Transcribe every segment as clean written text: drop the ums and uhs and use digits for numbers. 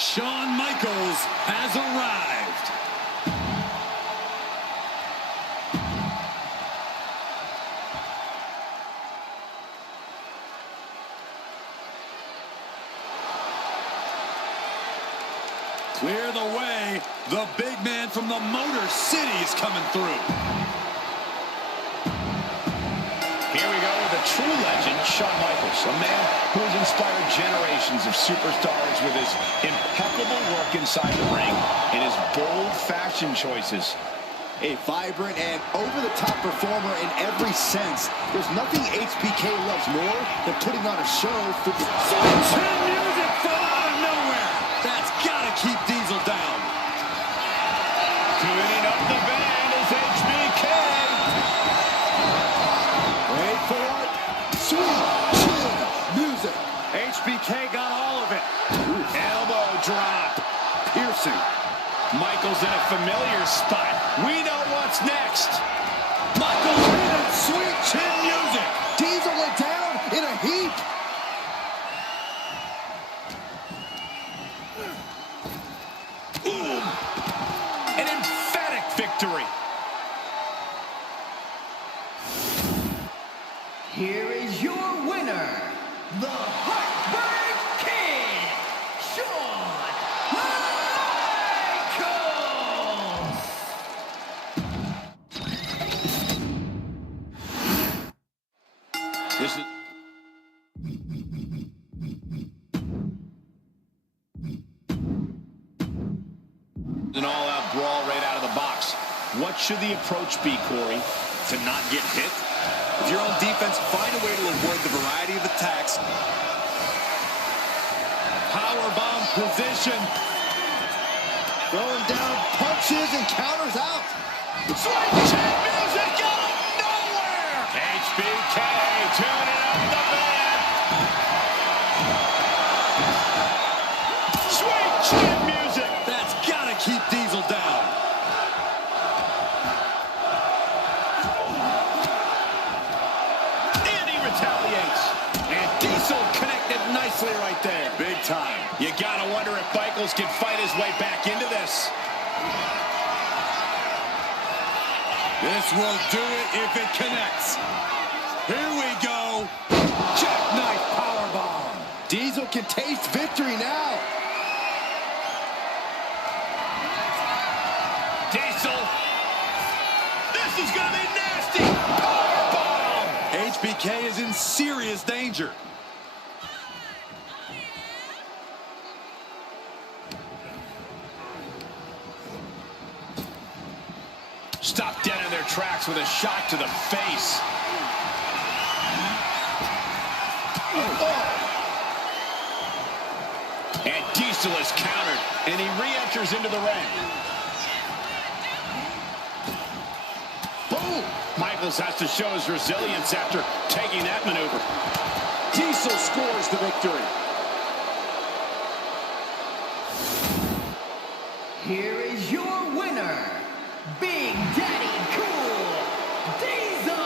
Shawn Michaels has arrived. Clear the way. The big man from the Motor City is coming through. Here we go with a true legend, Shawn Michaels, a man who has inspired generations of superstars with his impeccable work inside the ring and his bold fashion choices. A vibrant and over-the-top performer in every sense. There's nothing HBK loves more than putting on a show for the... Switching music from out of nowhere. That's got to keep Diesel down. Tuning up the band is HBK. Wait for it. Sweet chin music. HBK got all of it. Elbow drop. Piercing. Michaels in a familiar spot. We know what's next. Michaels with sweet chin music. Diesel went down in a heap. Boom. An emphatic victory. Here is your winner, the Heartbreak Kid, Shawn Michaels. This is... an all-out brawl right out of the box. What should the approach be, Corey? To not get hit? If you're on defense, find a way to avoid the variety of attacks. Powerbomb position. Throwing down punches and counters out. Switching music out of nowhere! HBK tuning up the band. Sweet chin music! That's got to keep Diesel down. And he retaliates. And Diesel connected nicely right there. Big time. You gotta wonder if Michaels can fight his way back into this. This will do it if it connects. Here we go. Jackknife powerbomb. Diesel can taste victory now. Diesel. This is gonna be nasty. Powerbomb. HBK is in serious danger. Stopped dead in their tracks with a shot to the face. And Diesel is countered, and he re-enters into the ring. Boom! Michaels has to show his resilience after taking that maneuver. Diesel scores the victory. Here is your winner, Big Daddy Cool, Diesel.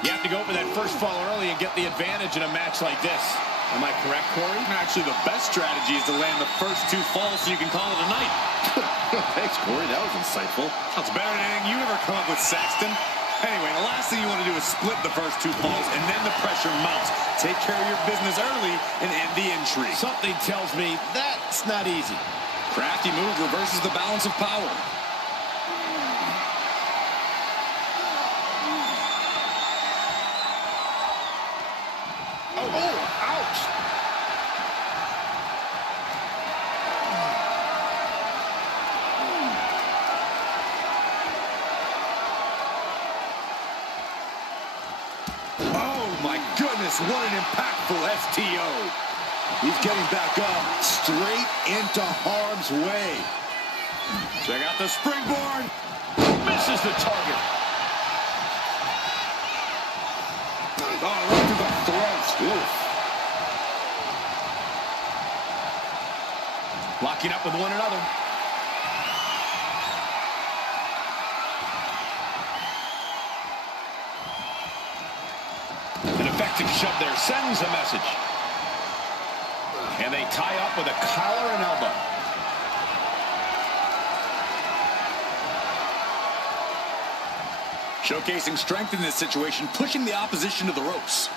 You have to go for that first fall early and get the advantage in a match like this. Am I correct, Corey? Actually, the best strategy is to land the first 2 falls so you can call it a night. Thanks, Corey. That was insightful. That's better than anything you ever come up with, Saxton. Anyway, the last thing you want to do is split the first 2 falls, and then the pressure mounts. Take care of your business early and end the intrigue. Something tells me that's not easy. Crafty move reverses the balance of power. What an impactful STO. He's getting back up, straight into harm's way. Check out the springboard. Misses the target. Oh, right to the throat. Oof. Locking up with one another. An effective shove there sends a message. And they tie up with a collar and elbow. Showcasing strength in this situation, pushing the opposition to the ropes.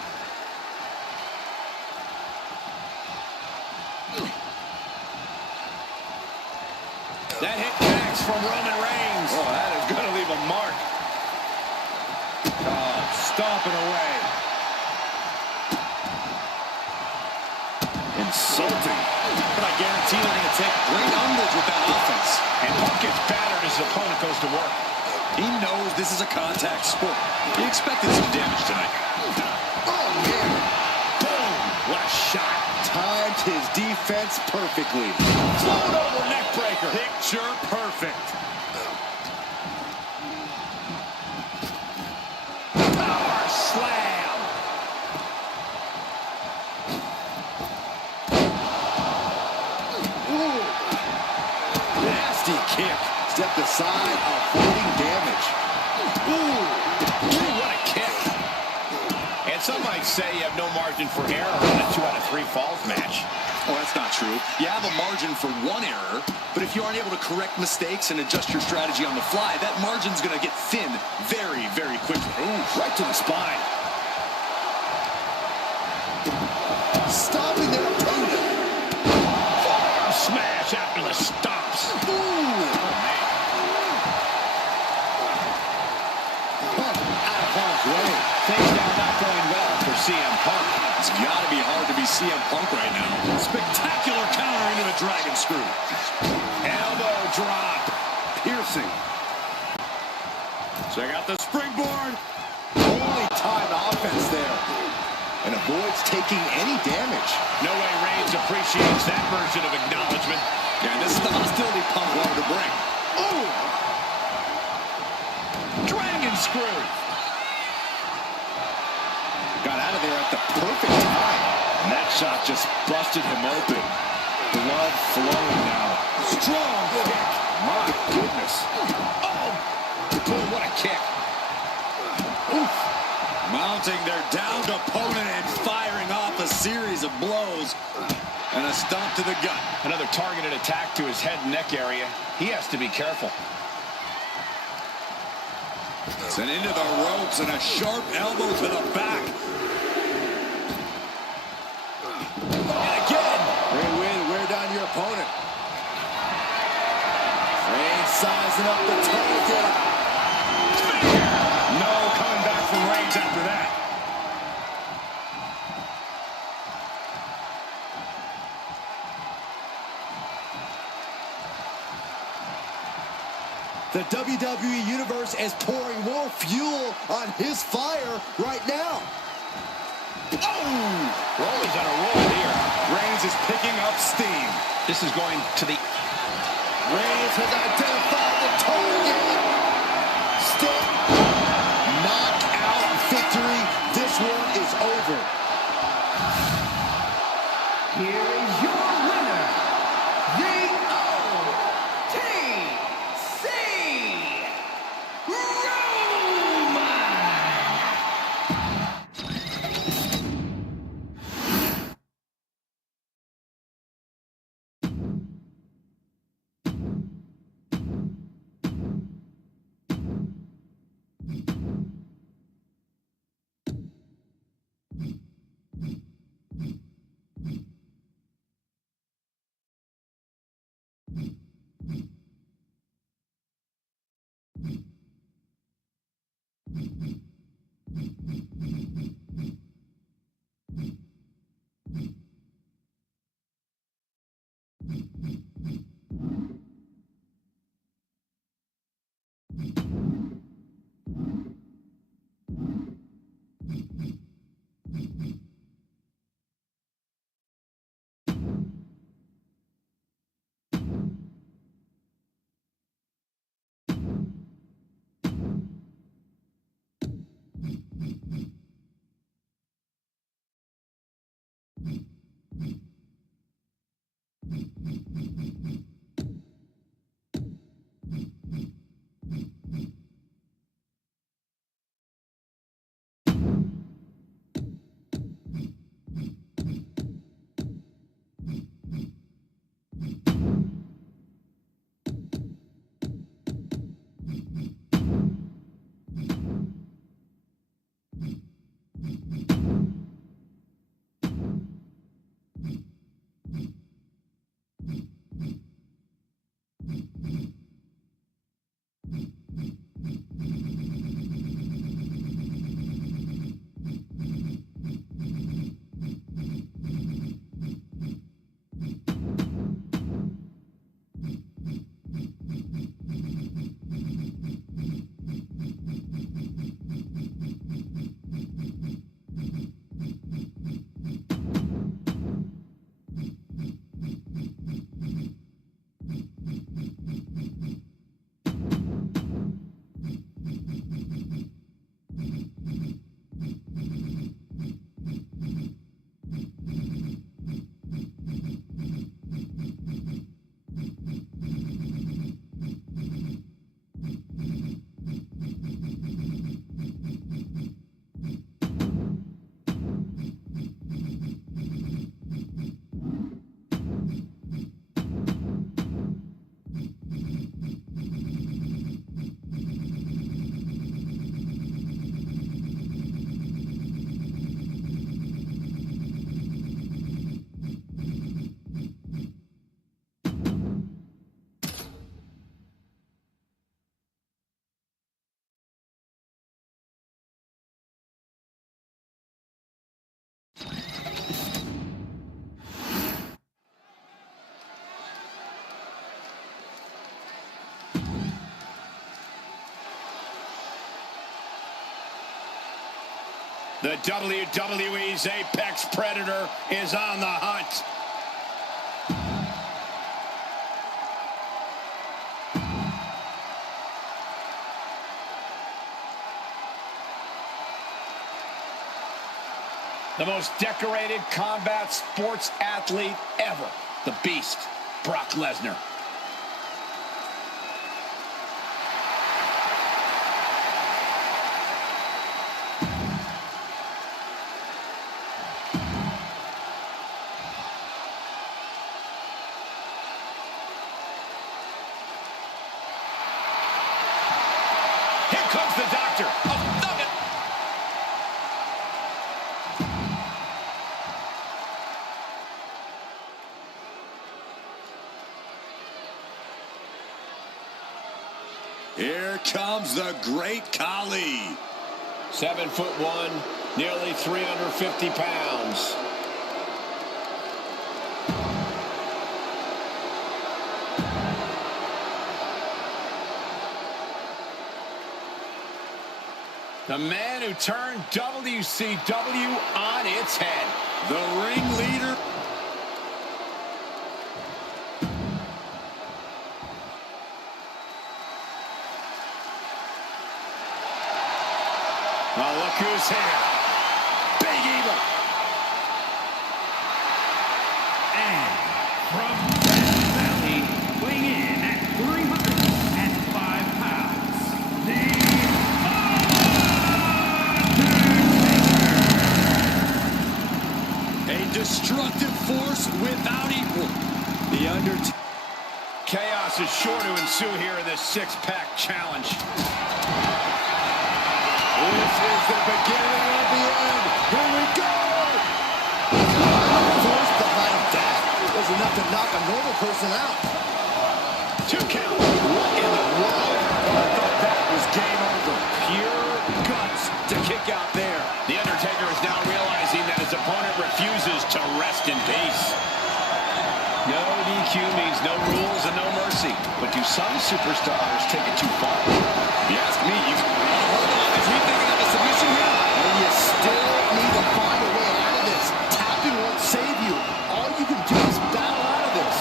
That hit connects from Roman Reigns. Oh, that is going to leave a mark. Oh, stomping away. Insulting. But I guarantee they're going to take great umbrage with that offense. And Punk gets battered as his opponent goes to work. He knows this is a contact sport. He expected some damage tonight. Oh, man. Boom! What a shot. Timed his defense perfectly. Float over neck breaker. Picture perfect. Power slam. Ooh. Nasty kick. Stepped aside, avoiding damage. Ooh, what a kick. And some might say you have no margin for error in a 2 out of 3 falls match. Oh, that's not true. You have a margin for one error, but if you aren't able to correct mistakes and adjust your strategy on the fly, that margin's going to get thin very, very quickly. Ooh, right to the spine. Stopping their opponent. Forearm smash after the stomps. Ooh. Oh, man. Out of harm's way. Things now not going well for CM Punk. It's got to be hard to be CM Punk right now. Spectacular counter into the dragon screw. Elbow drop. Piercing. Check out the springboard. Only time offense there. and avoids taking any damage. No way Reigns appreciates that version of acknowledgement. Yeah, this is the hostility Punk wanted to bring. Oh! Dragon screw. Got out of there at the perfect time. And that shot just busted him open. Blood flowing now. Strong kick. My goodness. Oh! Boy, what a kick. Oof. Mounting their downed opponent and firing off a series of blows. And a stomp to the gut. Another targeted attack to his head and neck area. He has to be careful. And into the ropes and a sharp elbow to the back. And again. Great way to wear down your opponent. Reigns sizing up the target. No coming back from Reigns after that. The WWE Universe is pouring more fuel on his fire right now. Oh! Rollins on a roll here. Reigns is picking up steam. This is going to the... Reigns has identified the target. Stick. Knockout victory. This one is over. Here is your winner, the OTC Roman. The WWE's Apex Predator is on the hunt. The most decorated combat sports athlete ever. The Beast, Brock Lesnar. Here comes the doctor. Oh, nugget. Here comes the great Khali. 7'1", nearly 350 pounds. The man who turned WCW on its head. The ringleader. Oh, look who's here. Big Evil. And from Death Valley, weighing in at 305 pounds, the A destructive force without equal. The Undertaker. Chaos is sure to ensue here in this six-pack challenge. This is the beginning of the end. Here we go. Force behind that was enough to knock a normal person out. 2 count. What in the world? I thought that was game over. Pure guts to kick out there. The Undertaker is now realizing that his opponent refuses to rest in peace. No DQ means no rules and no mercy. But do some superstars take it too far? If you ask me, you... Is he thinking of a submission here? And you still need to find a way out of this. Tapping won't save you. All you can do is battle out of this.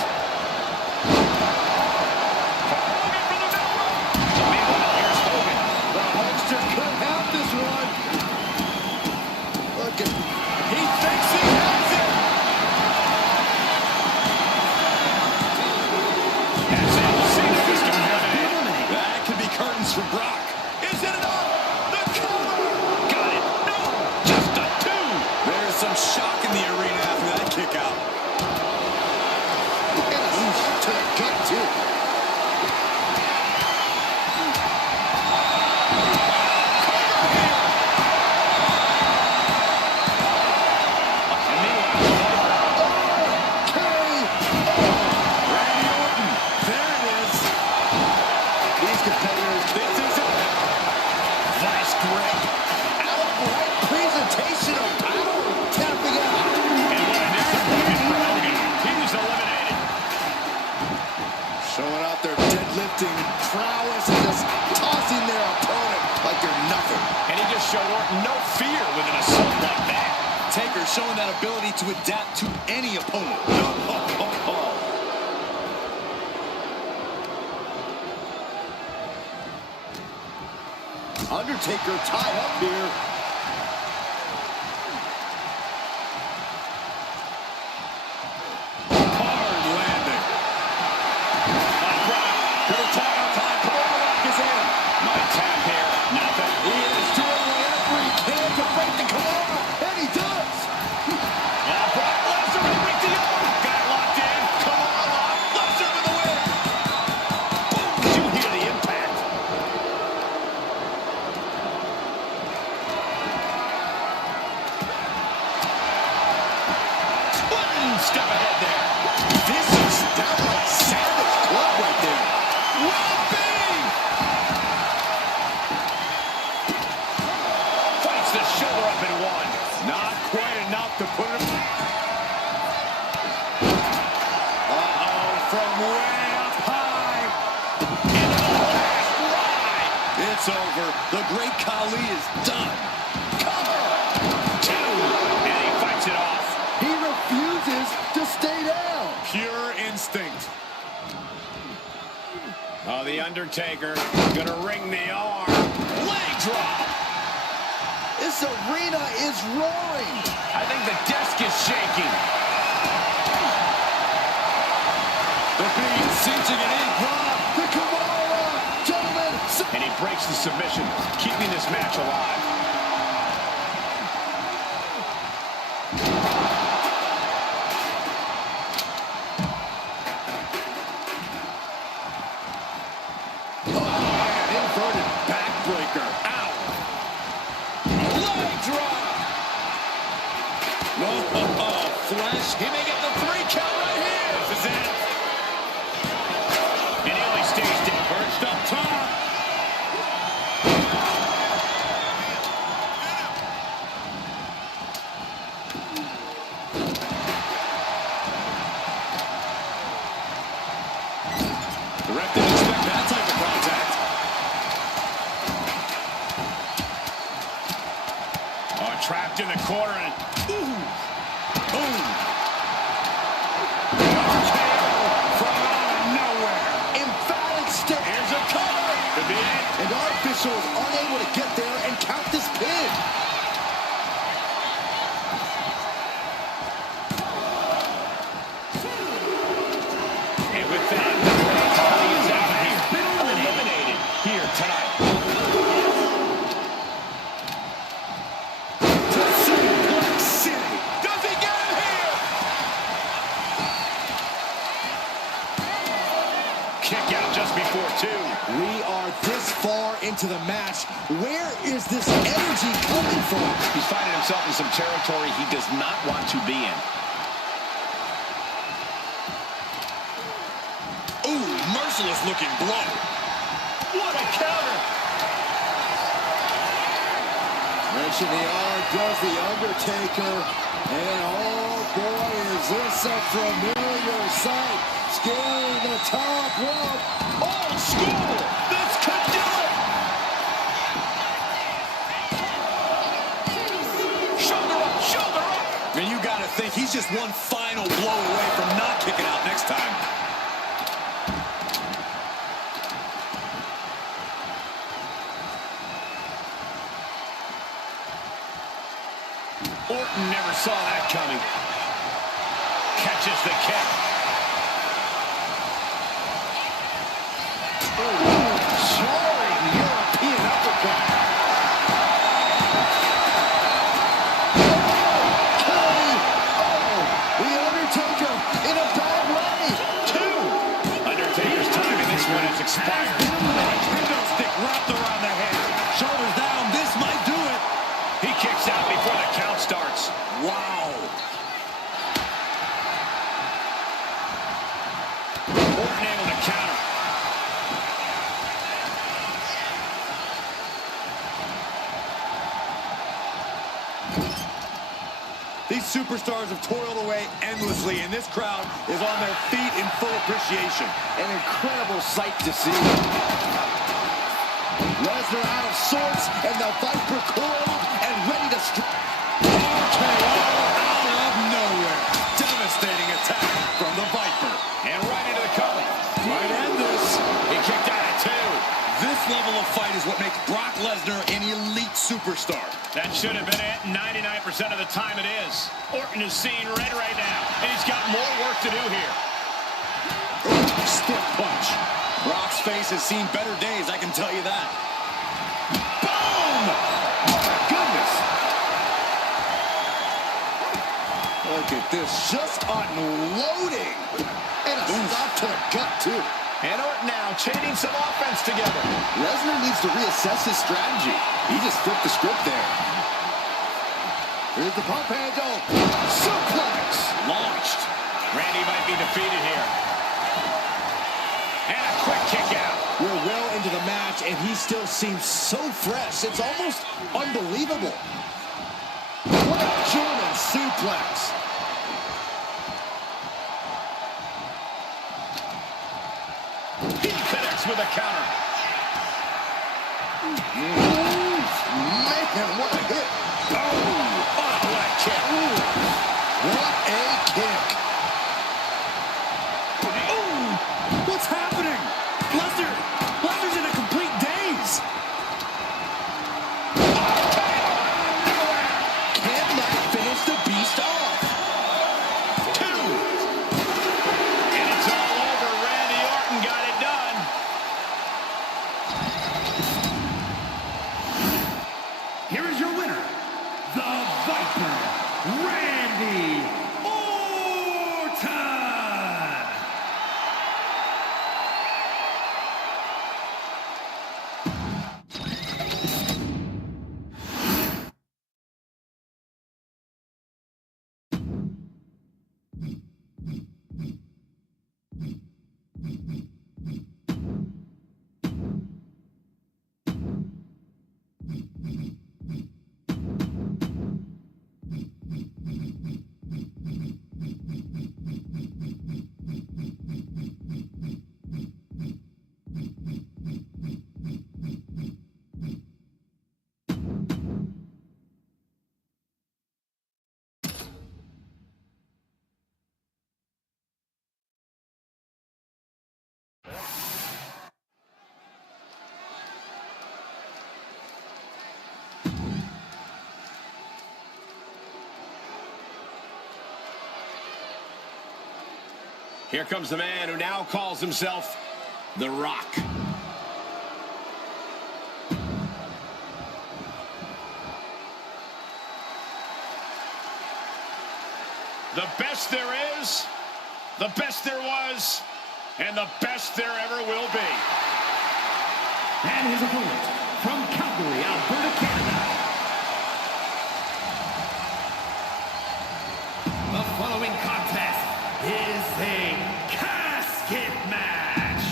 Meanwhile, here's Hogan. The Hulkster could have this one. Look at... He thinks he has it. As Cena was eliminated. That could be curtains for Brock. Is it enough? The cover. Got it. No, just a 2. There's some shock in the arena after that kick out. To the gut, too. And meanwhile, Randy Orton. There it is. These competitors, this is it. vice grip. Outright presentation of power. Tapping out. And what a disappointment for Hogan. He was eliminated. Showing out their deadlifting prowess and just tossing their opponent like they're nothing. And he just showed Orton no fear with an assault like that. Taker showing that ability to adapt to any opponent. Undertaker tied up here. Hard landing. Brock, Good tag on time. Come on, Rock is in. might tap here. Nothing. He is doing whatever he can to break the Kimura. And he does. Brock Lesnar will break the arm. Got it locked in. Come on, Brock Lesnar with the win. Boom. Did you hear the impact? Twin step ahead there. This is downright savage club right there. Well-being. Fights the shoulder up in one. Not quite enough to put him. Uh-oh, from way up high. Into the last ride. It's over. The great Khali is done. Cover. Undertaker gonna ring the arm. Leg drop. This arena is roaring. I think the desk is shaking. The Beast cinching it in. The Kimura, gentlemen. And he breaks the submission, keeping this match alive. Inverted backbreaker. Ow. Leg drop. Flash. He may get the 3 count right here. This is it. And he only stays down. Perched up top. The ref didn't expect that type of contact. Oh, trapped in the corner. And Boom. from out of nowhere. Emphatic stick. Here's a cover. Could be it. And our official is unable to get there and count this pin. And with that, the Great Khali is out of here. Eliminated here tonight. Suplex City. Does he get him here? Kick out just before 2. We are this far into the match. Where is this energy coming from? He's finding himself in some territory he does not want to be in. Ooh, merciless looking blow. What a counter! Wrenching the arm does the Undertaker. And oh boy, is this a familiar sight. Scaling the top rope. Old school! This could do it! Shoulder up, shoulder up! And you gotta think he's just one final blow away from not kicking out next time. Orton never saw that coming. Catches the kick. Soaring European uppercut. The Undertaker in a bad way. 2. Undertaker's time in this one has expired. Kendo stick wrapped around the head. Shoulders down. This might do it. He kicks out before the count starts. Wow. Orton able to counter. These superstars have toiled away endlessly, and this crowd is on their feet in full appreciation. An incredible sight to see. Lesnar out of sorts, and the Viper coiled and ready to strike. RKO out of nowhere. Devastating attack from the Viper. And right into the cover. Might end this. He kicked out at 2. This level of fight is what makes Brock Lesnar an elite superstar. That should have been it. 99% of the time it is. Orton is seeing red right now, and he's got more work to do here. Stiff punch. Brock's face has seen better days, I can tell you that. Boom! Oh my goodness! Look at this, just unloading. And a stop to the gut, too. And Orton now chaining some offense together. Lesnar needs to reassess his strategy. He just flipped the script there. Here's the pump handle. Suplex! Launched. Randy might be defeated here. And a quick kick out. We're well into the match, and he still seems so fresh. It's almost unbelievable. What a German suplex. He connects with a counter. Man, what a hit. Oh, what a kick. What a kick. What's happening? Lesnar Here comes the man who now calls himself The Rock. The best there is, the best there was, and the best there ever will be. And his opponent, from Calgary, Alberta, Canada. The following contest is a casket match.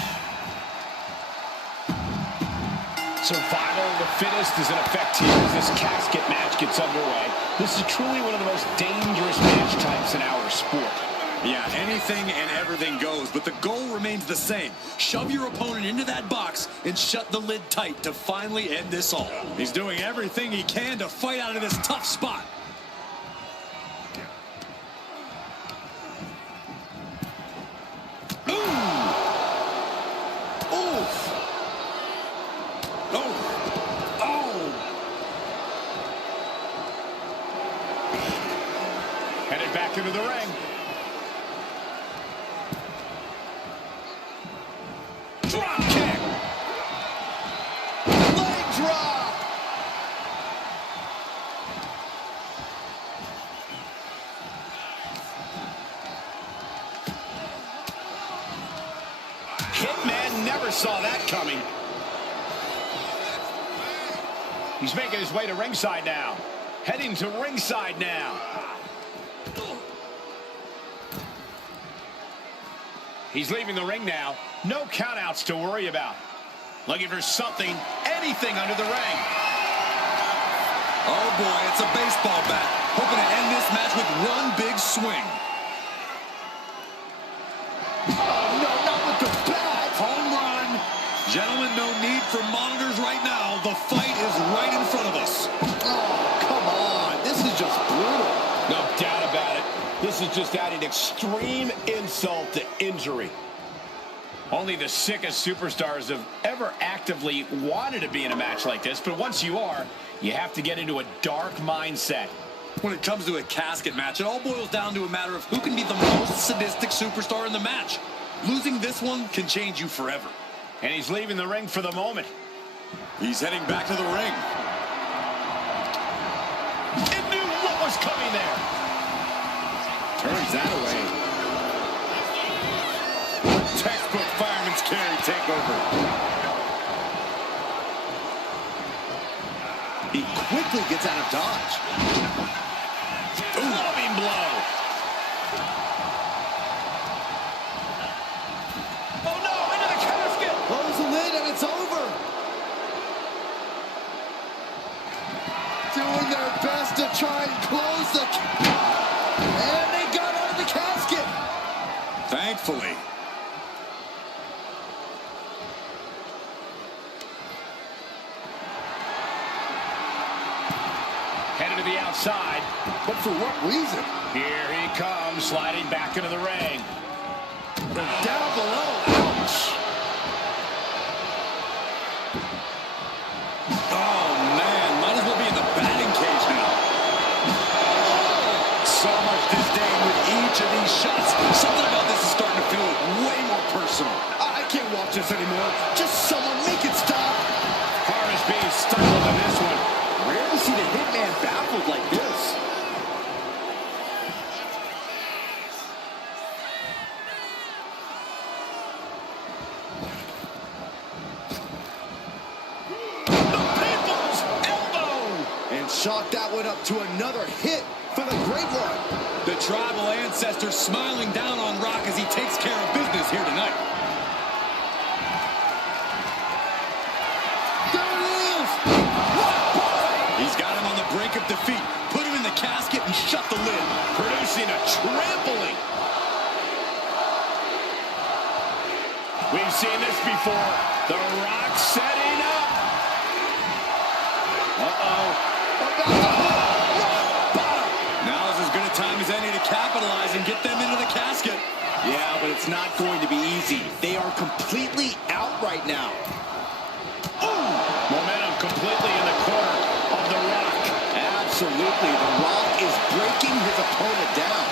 Survival of the fittest is in effect here as this casket match gets underway. This is truly one of the most dangerous match types in our sport. Yeah, anything and everything goes, but the goal remains the same. Shove your opponent into that box and shut the lid tight to finally end this all. He's doing everything he can to fight out of this tough spot. Headed back into the ring. Drop kick. Leg drop. Hitman never saw that coming. He's making his way to ringside now. Heading to ringside now. He's leaving the ring now. No countouts to worry about. Looking for something, anything under the ring. Oh boy, it's a baseball bat. Hoping to end this match with one big swing. Oh, no, not with the bat. Home run. Gentlemen, no need for monitors right now. The fight is right in front of us. Oh, come on. This is just brutal. No doubt about it. This is just adding extreme insult to injury. Only the sickest superstars have ever actively wanted to be in a match like this, but once you are, you have to get into a dark mindset. When it comes to a casket match, it all boils down to a matter of who can be the most sadistic superstar in the match. Losing this one can change you forever. And he's leaving the ring for the moment. He's heading back to the ring. It knew what was coming there. Turns that away. Textbook fireman's carry takeover. He quickly gets out of dodge. Loving blow. Oh no, into the casket. Close the lid and it's over. Doing their best to try and close the... And they got out of the casket. Thankfully. Headed to the outside. But for what reason? Here he comes, sliding back into the ring. They're down below. Ouch. Oh, man. Might as well be in the batting cage now. So much disdain with each of these shots. Something about this is starting to feel way more personal. I can't watch this anymore. Just someone make it stop. Harris being stifled in this one. Rarely see the Hitman baffled like this. The people's elbow. And chalk that one up to another hit for the Great One. The tribal ancestor smiling down on Rock as he takes care of business here tonight. There it is. He's got him on the brink of defeat. Put him in the casket and shut the lid. Producing a trampling. We've seen this before. The Rock setting up. Now is as good a time as any to capitalize and get them into the casket. Yeah, but it's not going to be easy. They are completely out right now. Momentum completely in the corner of The Rock. Absolutely. The Rock is breaking his opponent down.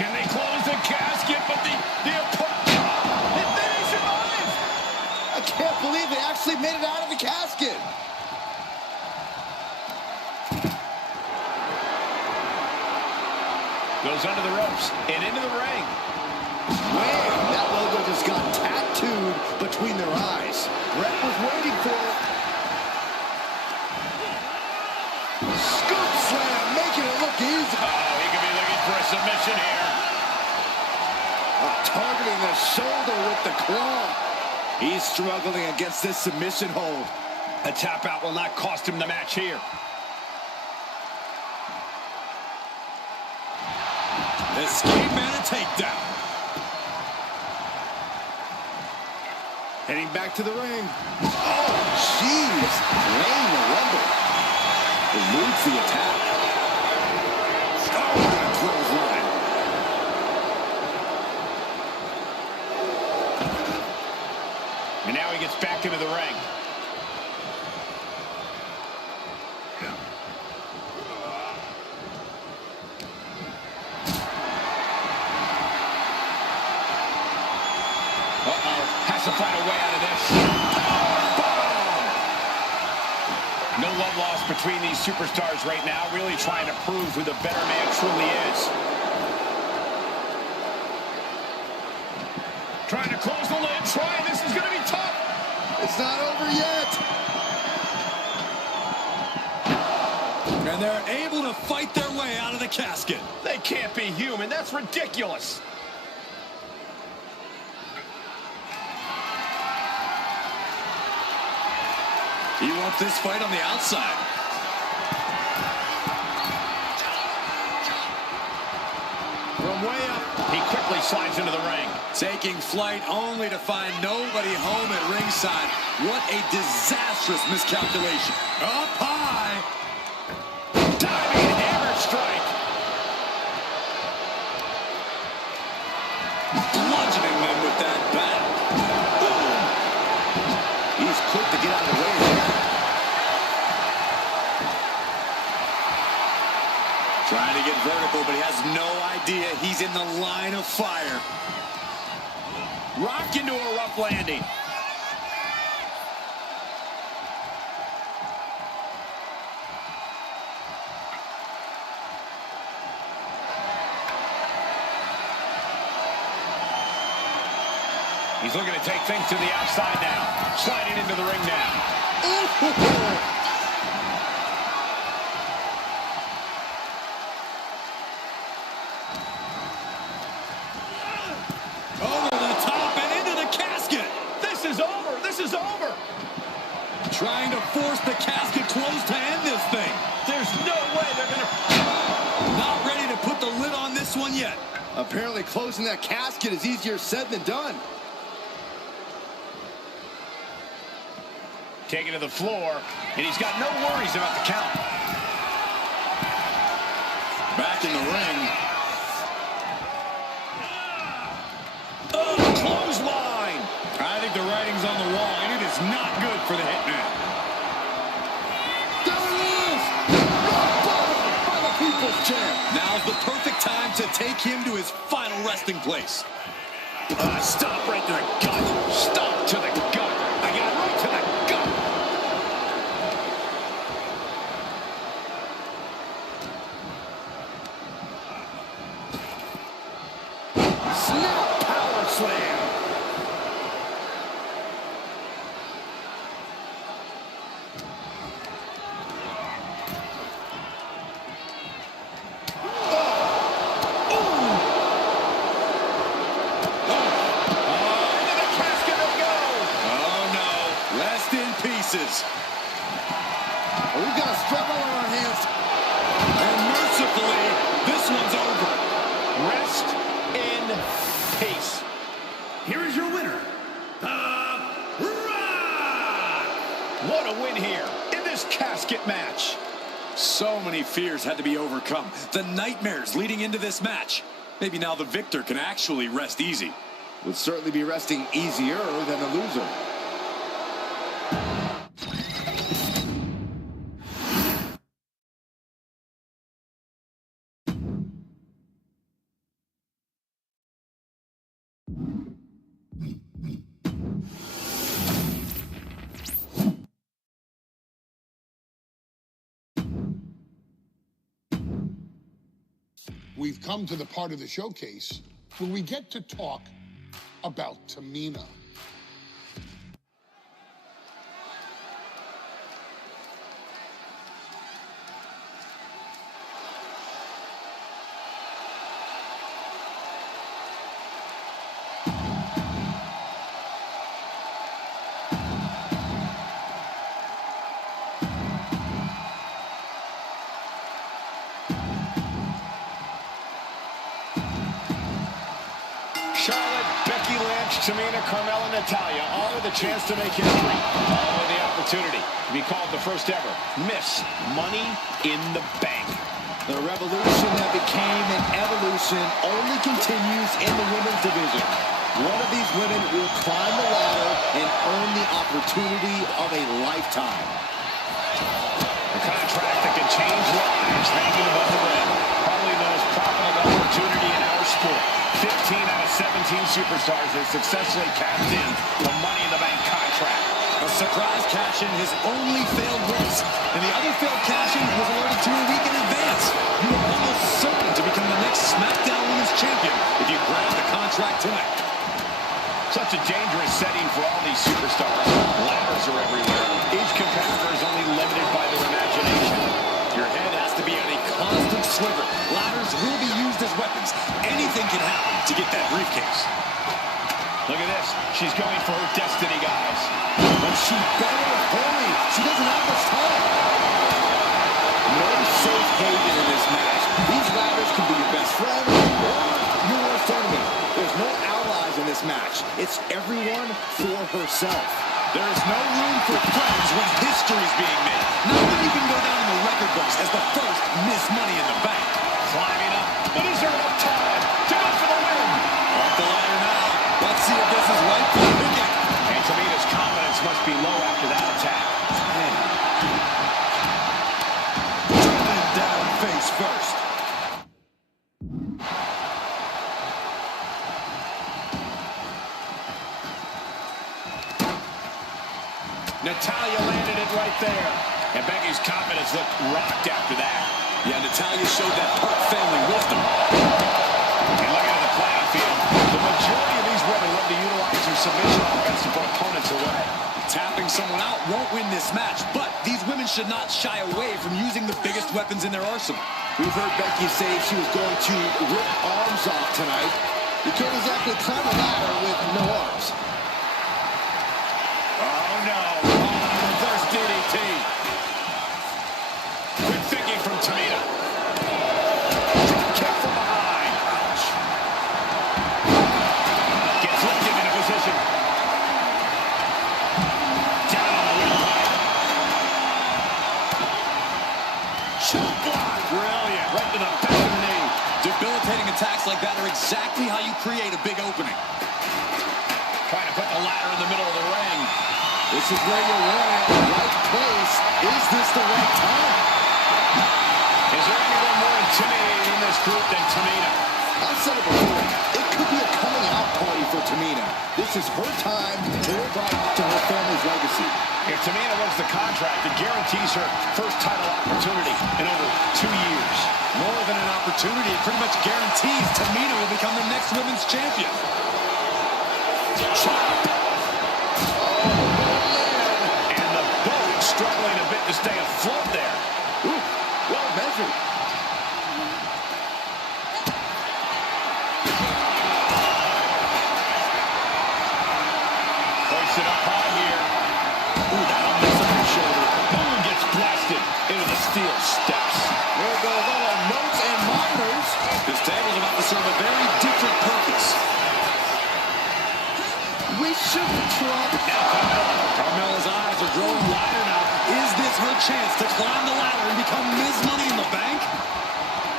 Can they close the casket? But the opponent, they survive. I can't believe they actually made it out of the casket. Goes under the ropes and into the ring. Man, that logo just got tattooed between their eyes. Brett was waiting for it. Scoop slam, making it look easy. Oh, he could be looking for a submission here. Targeting the shoulder with the claw. He's struggling against this submission hold. A tap out will not cost him the match here. Escape and a takedown. Heading back to the ring. Oh, jeez. Laying the lumber. Eludes the attack. Oh, what a clothesline. And now he gets back into the ring. Has to find a way out of this. No love lost between these superstars right now, really trying to prove who the better man truly is. Trying to close the lid, this is going to be tough. It's not over yet. And they're able to fight their way out of the casket. They can't be human, that's ridiculous. He wants this fight on the outside. From way up. He quickly slides into the ring. Taking flight only to find nobody home at ringside. What a disastrous miscalculation. Up high. Diving hammer strike. Bludgeoning them with that bat. He's quick to get out of the way here. Trying to get vertical, but he has no idea he's in the line of fire. Rocked into a rough landing. He's looking to take things to the outside now. Sliding into the ring now. Over the top and into the casket. This is over. This is over. Trying to force the casket closed to end this thing. There's no way they're going to... Not ready to put the lid on this one yet. Apparently closing that casket is easier said than done. Taken to the floor, and he's got no worries about the count. Back in the ring. Oh, clothesline! I think the writing's on the wall, and it is not good for the Hitman. There it is! Rock bottom by the People's Champ. Now's the perfect time to take him to his final resting place. Stop right to the gut. Stop to the gut. I got right to the gut. Snap power slam. Pieces. We've got a struggle on our hands. And mercifully, this one's over. Rest in peace. Here is your winner, The Rock! What a win here in this casket match. So many fears had to be overcome. The nightmares leading into this match. Maybe now the victor can actually rest easy. Would certainly be resting easier than the loser. we've come to the part of the showcase where we get to talk about Tamina. Charlotte, Becky Lynch, Tamina, Carmella, Natalya, all with a chance to make history. All with the opportunity to be called the first ever Miss Money in the Bank. The revolution that became an evolution only continues in the women's division. One of these women will climb the ladder and earn the opportunity of a lifetime. A contract that can change lives hanging above the rim. Probably the most profitable opportunity in our sport. 15 out of 17 superstars have successfully cashed in the Money in the Bank contract. A surprise cash-in has only failed once, and the other failed cash-in was alerted to a week in advance. You are almost certain to become the next SmackDown Women's Champion if you grab the contract tonight. Such a dangerous setting for all these superstars. Ladders are everywhere. Each competitor is only limited by their imagination. Your head has to be on a constant sliver. Ladders will be used as weapons. Anything can happen to get that briefcase. Look at this. She's going for her destiny, guys. But she better hurry. She doesn't have much time. No safe haven in this match. These ladders can be your best friend or your worst enemy. There's no allies in this match. It's everyone for herself. There is no room for friends when history's being made. Not when you can go down in the record books as the first Miss Money in the Bank. Climbing up. But is there enough time to go for the win? Off the ladder now. Let's see if this is right for the picking. And Tamina's confidence must be low after that attack. Driven down face first. Natalya landed it right there. And Becky's confidence looked rocked after that. Yeah, Natalya showed that Park family wisdom. And looking at the playing field, the majority of these women love to utilize their submission offense to put opponents away. Tapping someone out won't win this match, but these women should not shy away from using the biggest weapons in their arsenal. We've heard Becky say she was going to rip arms off tonight. You can't exactly climb a ladder with no arms. Oh, no. Reverse DDT. Quick thinking from Tamina. Drop kick from behind. Ouch. Gets lifted into position. Down on the windpipe. Choke block. Brilliant. Right to the back of the knee. Debilitating attacks like that are exactly how you create a big opening. Trying to put the ladder in the middle of the ring. This is where you want it. Right place. Is this the right time? Is there anyone more intimidating in this group than Tamina? I've said it before. It could be a coming out party for Tamina. This is her time to live up to her family's legacy. If Tamina wins the contract, it guarantees her first title opportunity in over 2 years. More than an opportunity, it pretty much guarantees Tamina will become the next women's champion. Chop. And the boat struggling a bit to stay afloat there. Ooh, well measured. Hoists it up high here. Ooh, that'll miss on the shoulder. Boom, gets blasted into the steel steps. There goes all the notes and markers. This table's about to serve a very different purpose. We shouldn't drop. Carmella's eyes are growing wider now. Is this her chance to climb the ladder and become Ms. Money in the Bank?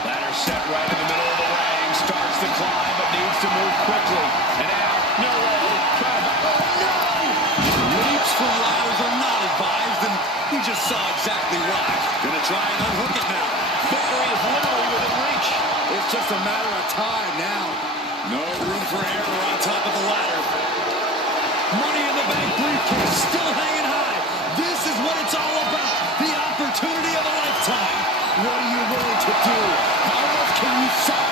Ladder set right in the middle of the ring. Starts to climb, but needs to move quickly. And now, no way. Leaps from ladders are not advised, and we just saw exactly why. Gonna try and unhook it now. Victory is literally within reach. It's just a matter of time now. No room for error on top of the ladder. Money in the Bank briefcase still hanging high. This is what it's all about. The opportunity of a lifetime. What are you willing to do? How much can you sacrifice?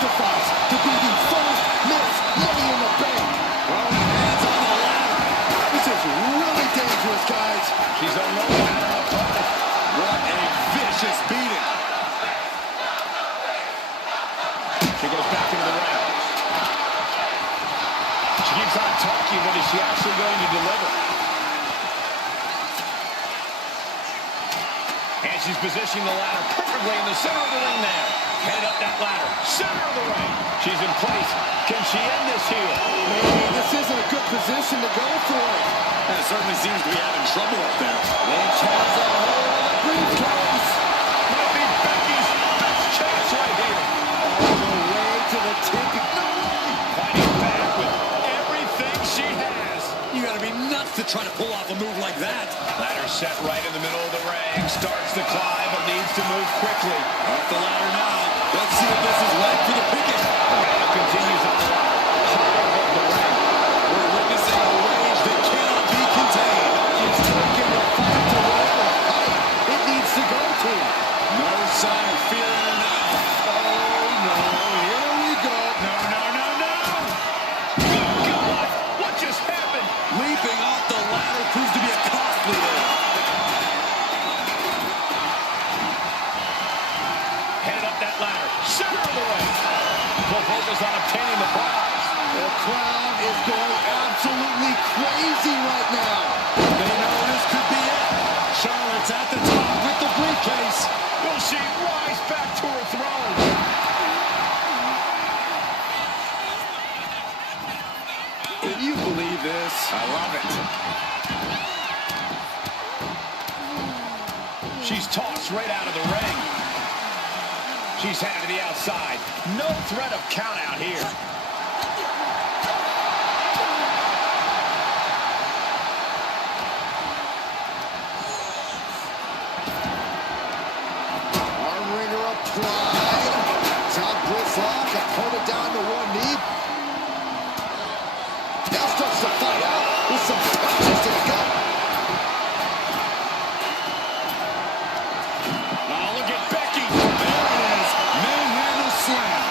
She goes back into the ring. She keeps on talking, but is she actually going to deliver? And she's positioning the ladder perfectly in the center of the ring there. Head up that ladder, center of the ring. She's in place. Can she end this here? Maybe this isn't a good position to go for it. That certainly seems to be having trouble up there. Lynch has a hold of the briefcase. Might be Becky's best chance right here. All the way to the ticket. No way. Fighting back with everything she has. You gotta be nuts to try to pull off a move like that. Ladder set right in the middle of the ring. Starts to climb, but needs to move quickly. Off the ladder now. Let's see if this is right for the picking. The battle continues on the ladder. High above the ring. We're witnessing a rage that cannot be contained. He's taking the fight to whatever height it needs to go to. No sign of fear in her now. Oh, no. Here we go. No, no, no, no! Good God! What just happened? Leaping off the ladder proves to be a costly there. Headed up that ladder. Center of the ring. Full focus on obtaining the prize. The crowd is going absolutely crazy right now. They know this could be it. Charlotte's at the top with the briefcase. Will she rise back to her throne? Can you believe this? I love it. She's tossed right out of the ring. She's headed to the outside. No threat of count out here. Arm wringer applied. Top wrist lock. Opponent down to one knee. Now starts to fight out with some punches to the gut. Oh, look at Becky. There it is. Manhandle slam.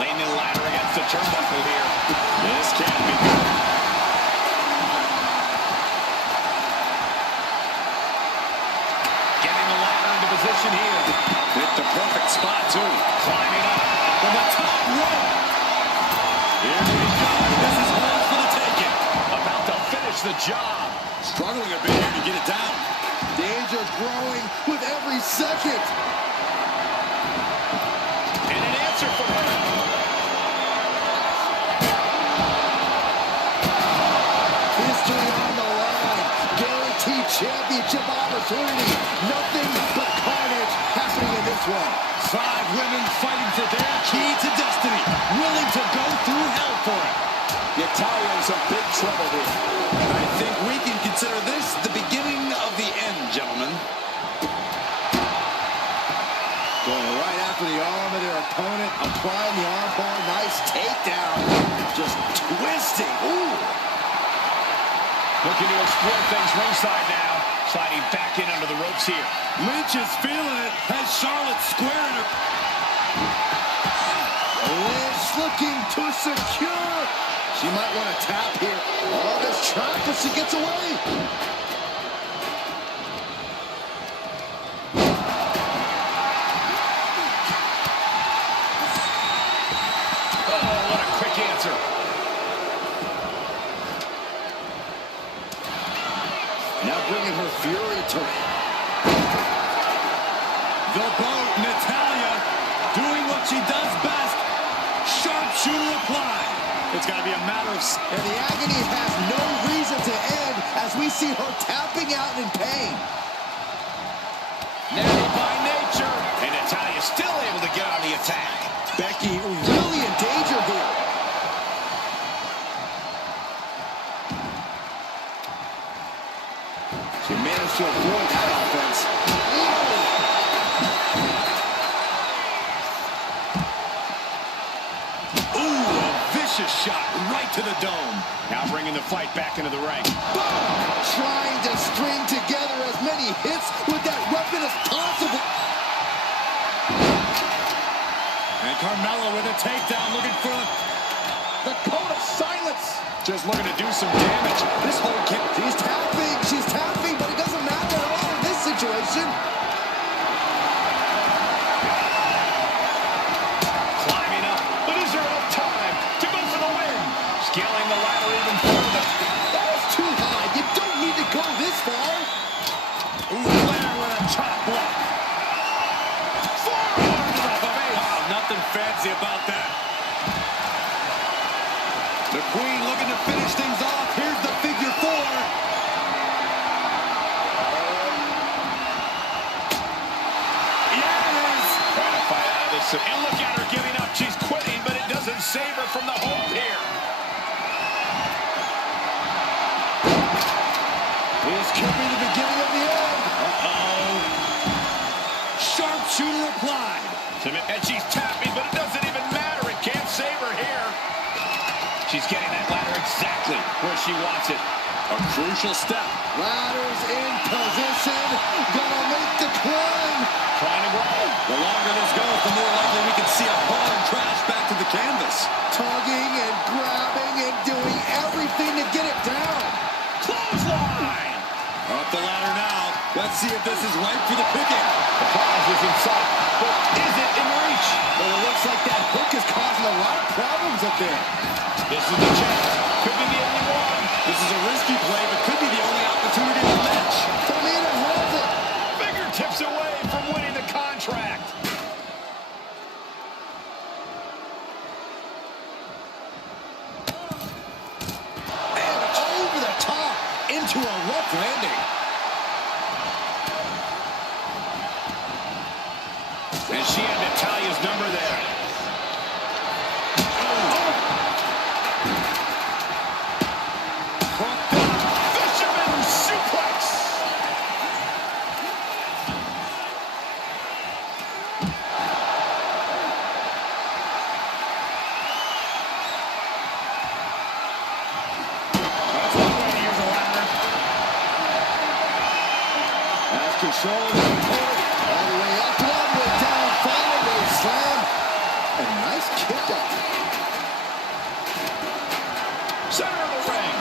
Laying the ladder against the turnbuckle here. This can't be good. Getting the ladder into position here. Hit the perfect spot, too. Climbing up. From the top rope. Here we go. This is home for the taking. About to finish the job. Struggling a bit here to get it down. Danger growing with every second. And an answer from her. History on the line. Guaranteed championship opportunity. Nothing but carnage happening in this one. 5 women fighting for their key to destiny. Willing to go through hell for it. Natalya's in big trouble here. I think we can consider this the beginning of the end, gentlemen. Going right after the arm of their opponent. Applying the armbar. Nice takedown. Just twisting. Ooh. Looking to explore things ringside now. Sliding back in under the ropes here. Lynch is feeling it. Has Charlotte square in her. Lynch looking to secure. She might want to tap here. Oh, this trap, but she gets away. Oh, what a quick answer. Now bringing her fury to it. The boat, Natalya, doing what she does best. Sharpshooter applied. It's got to be a matter of... And the agony has no reason to end as we see her tapping out in pain. Natty by nature. And Natalya still able to get on the attack. Becky really in danger here. She managed to avoid that offense. Ooh, a vicious shot right to the dome. Now bringing the fight back into the ring. Boom! Trying to string together as many hits with that weapon as possible. And Carmella with a takedown, looking for The code of silence. just looking to do some damage. This whole kick. She's tapping, but it doesn't matter at all in this situation. crazy about that. The Queen looking to finish things off. Here's the figure 4. Yes! Trying to fight out of this. And look at her giving up. She's quitting, but it doesn't save her from the hold here. This could be the beginning of the end. Sharpshooter applied. And she's tapping, but it doesn't even matter. It can't save her here. She's getting that ladder exactly where she wants it. A crucial step. Ladders in position. Gonna make the climb. Trying to grow. The longer this goes, the more likely we can see a hard crash back to the canvas. Tugging and grabbing and doing everything to get it down. Clothesline. Up the ladder now. Let's see if this is ripe for the picking. The prize is in sight, but is it in reach? Well, it looks like that hook is causing a lot of problems up there. This is the chance. Could be the only one. This is a risky play, but could be the only opportunity in the match. Tamina has it. Fingertips away from winning the contract. And over the top into a rough landing. And she had Natalia's number there. Fisherman suplex. That's one way to use a ladder. Has control of the court. All the way up, all the way down. Follow slam. A nice kick up. Center of the ring.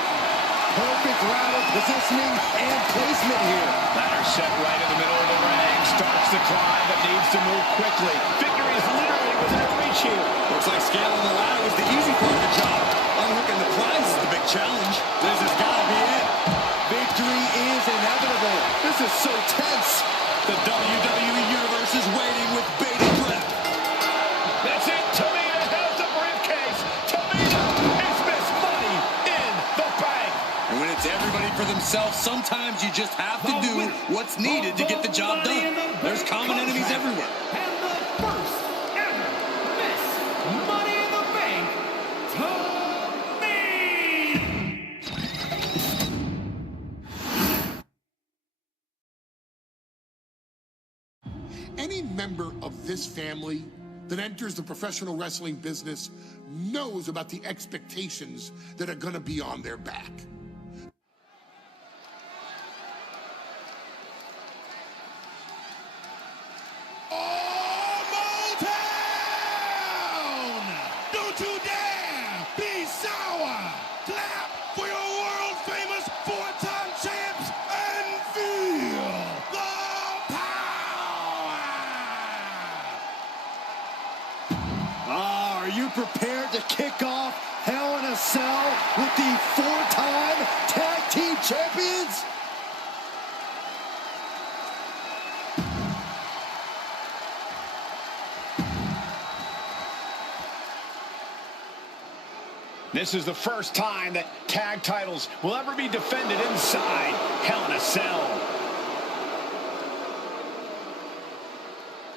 Perfect ladder positioning and placement here. Ladder set right in the middle of the ring. Starts the climb, but needs to move quickly. Victory is literally within reach here. Looks like scaling the ladder was the easy part of the job. Unhooking the prize is the big challenge. This has got to be it. Victory is inevitable. This is so tense. The WWE Universe is waiting with bated breath. That's it. Tamina has the briefcase. Tamina is Miss Money in the Bank. And when it's everybody for themselves, sometimes you just have to do what's needed to get the job done. There's common enemies everywhere. And the first ever Miss Money in the Bank, Tamina. Any member of this family that enters the professional wrestling business knows about the expectations that are going to be on their back. Don't you dare be sour! Clap for your world-famous four-time champs and feel the power! Are you prepared to kick off Hell in a Cell with the four-time tag team champions? This is the first time that tag titles will ever be defended inside Hell in a Cell.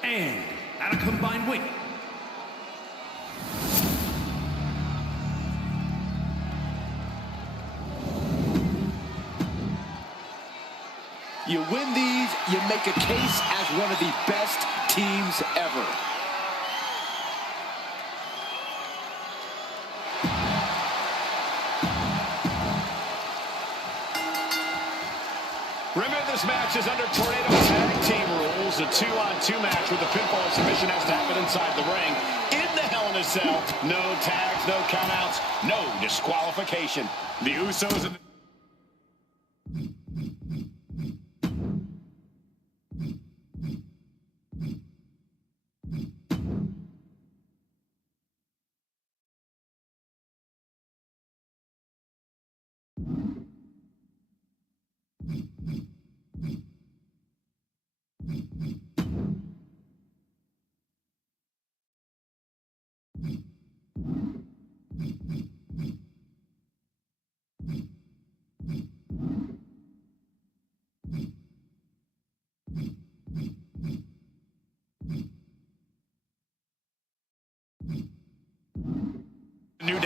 And at a combined weight, You win these, you make a case as one of the best teams ever. Remember, this match is under Tornado Tag Team rules. A 2-on-2 match with the pinfall submission has to happen inside the ring. In the Hell in a Cell, no tags, no countouts, no disqualification. The Usos and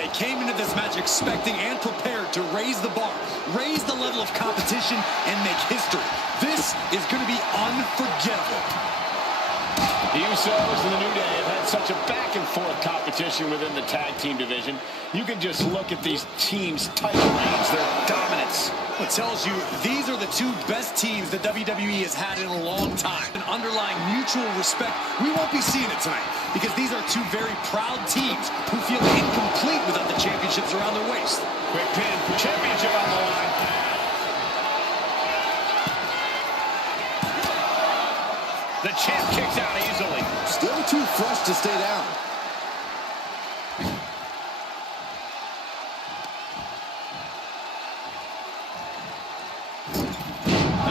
they came into this match expecting and prepared to raise the bar, raise the level of competition, and make history. This is going to be unforgettable. The Usos and the New Day have had such a back-and-forth competition within the tag team division. You can just look at these teams' title reigns, their dominance. It tells you these are the two best teams that WWE has had in a long time. An underlying mutual respect. We won't be seeing it tonight because these are two very proud teams who feel incomplete without the championships around their waist. Quick pin, championship on the line. The champ kicks out easily. Still too fresh to stay down.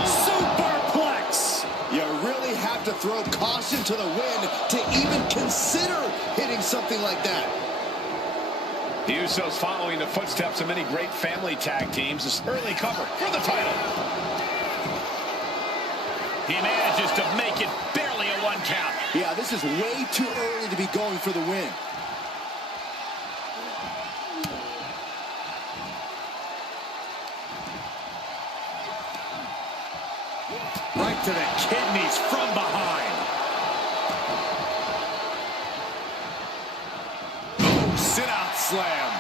Superplex! You really have to throw caution to the wind to even consider hitting something like that. The Usos following the footsteps of many great family tag teams. This early cover for the title. He manages to make it barely a 1 count. Yeah, this is way too early to be going for the win. Right to the kidneys from behind. Oh, sit-out slam.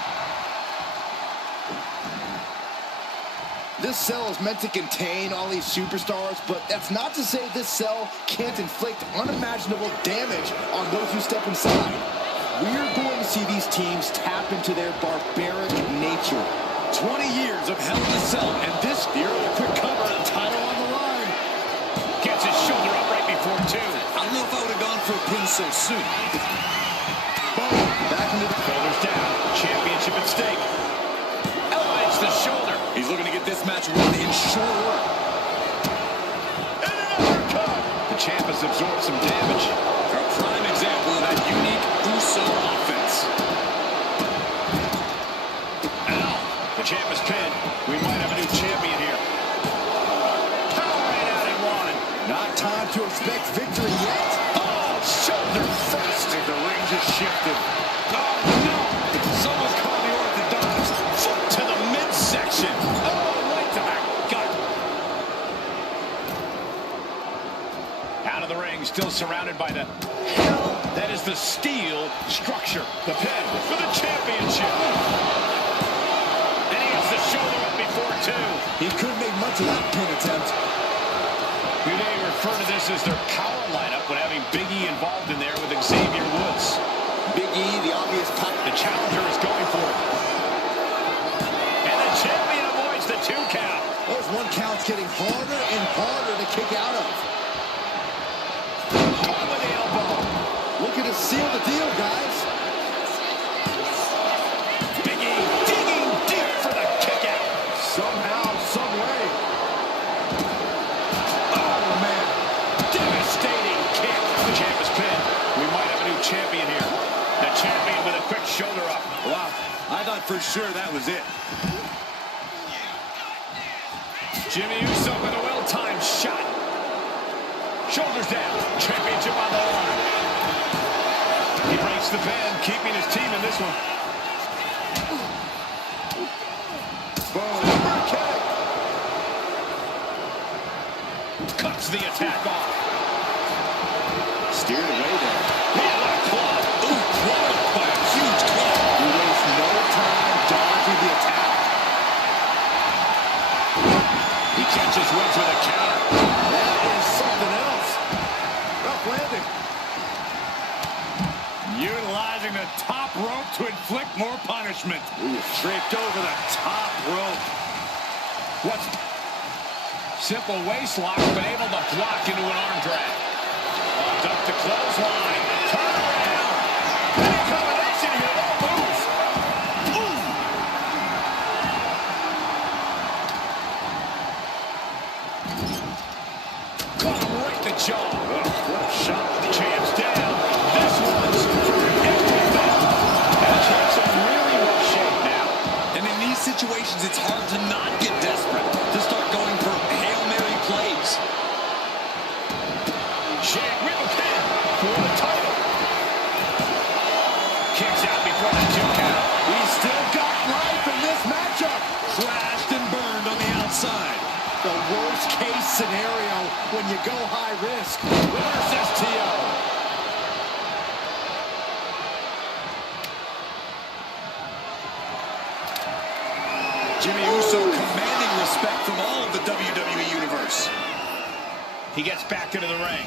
This cell is meant to contain all these superstars, but that's not to say this cell can't inflict unimaginable damage on those who step inside. We're going to see these teams tap into their barbaric nature. 20 years of Hell in a Cell, and this year a quick cover, title on the line. Gets his shoulder up right before 2. I don't know if I would have gone for a pin so soon. Boom, back into the... Shoulders down, championship at stake. Elevates the shoulder. He's looking to get this match won in short order. And another cut. The champ has absorbed some damage. A prime example of that unique Uso offense. Ow. The champ is pinned. We might have a new champion here. Power right out in 1. Not time to expect victory yet. Oh, shoulder first. The ring just shifted. Oh, no! Someone's called the orthodontist. Foot to the midsection. Oh, right to the gut. Out of the ring, still surrounded by the hell that is the steel structure. The pin for the championship. And he has the shoulder up before 2. He couldn't make much of that pin attempt. You may refer to this as their power lineup when having Big E involved in there with Xavier Woods. Big E, the obvious pack. The challenger is going for it. And the champion avoids the 2 count. Those 1 counts getting harder and harder to kick out of. Caught with the elbow. Looking to seal the deal, guys. Big E digging deep for the kick out. Somehow, some way. Oh, man. Devastating kick. The champ is pinned. We might have a new champion here. The champion with a quick shoulder up. Wow, I thought for sure that was it. Jimmy Uso with a well-timed shot. Shoulders down. Championship on the line. He breaks the pin, keeping his team in this one. Boom. Super kick. Cuts the attack off. Steered away there. Man, what a club. Ooh, blocked by a huge club. He wastes no time dodging the attack. He catches Woods with a counter. That is something else. Rough landing. Utilizing the top rope to inflict more punishment. Draped over the top rope. What's simple waist lock, but able to block into an arm drag. Duck the clothesline. Turn around. Any combination here. That moves. Ooh. Caught him right in the jaw. What a shot. The champ's down. This one's for everything. And the champ's in really rough shape now. And in these situations, it's hard to not get desperate, to start going for Hail Mary plays. Shank with a pin for the title. Kicks out before the 2 count. He's still when you go high risk. Reverse STO. Jimmy Uso commanding respect from all of the WWE Universe. He gets back into the ring.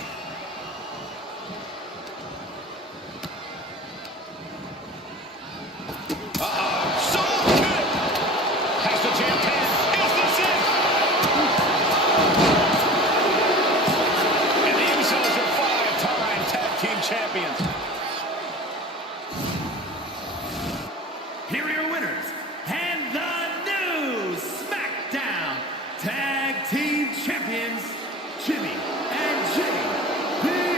Champions. Here are your winners, and the new SmackDown Tag Team Champions, Jimmy and Jay, the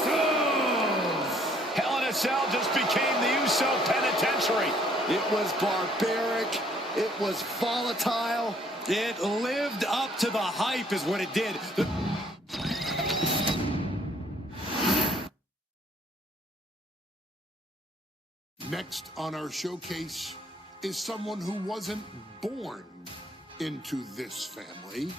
Usos. Hell in a Cell just became the Uso Penitentiary. It was barbaric. It was volatile. It lived up to the hype is what it did. Next on our showcase is someone who wasn't born into this family.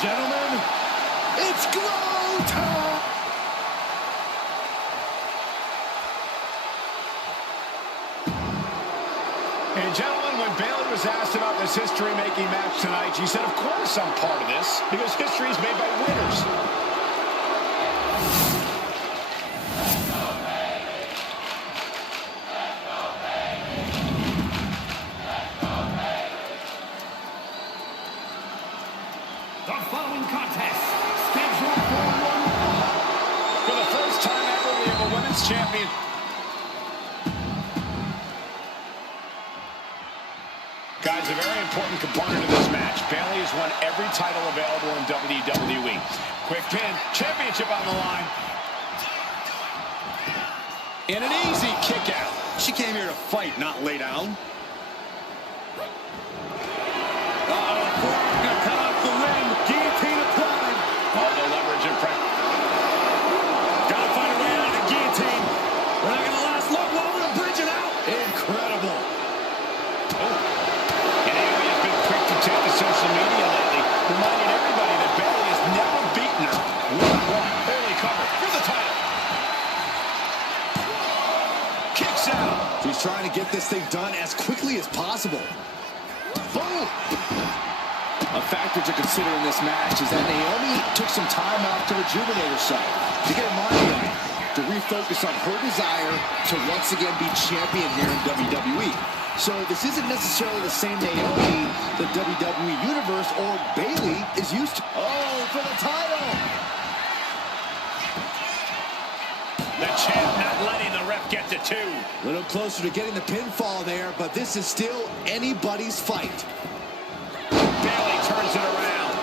Gentlemen, it's glow time! And gentlemen, when Bayley was asked about this history-making match tonight, she said, of course I'm part of this, because history is made by winners. The following contest, scheduled for one fall. For the first time ever, we have a women's champion. Guys, a very important component of this match. Bayley has won every title available in WWE. Quick pin, championship on the line. And an easy kick out. She came here to fight, not lay down. Gonna cut off the ring. Guillotine applied. All the leverage and pressure. Gotta find a way out of the guillotine. We're not gonna last long while we're bridging out. Incredible. And Naomi has been quick to take to social media lately, reminding everybody that Bayley has never beaten her. One early cover for the title. Kicks out. She's trying to get this thing done as quickly as possible. Boom! A factor to consider in this match is that Naomi took some time off to rejuvenate herself, to get her mind right, to refocus on her desire to once again be champion here in WWE. So this isn't necessarily the same Naomi the WWE Universe or Bayley is used to. Oh, for the title! The champ not letting the ref get to two. A little closer to getting the pinfall there, but this is still anybody's fight. Bayley turns it around.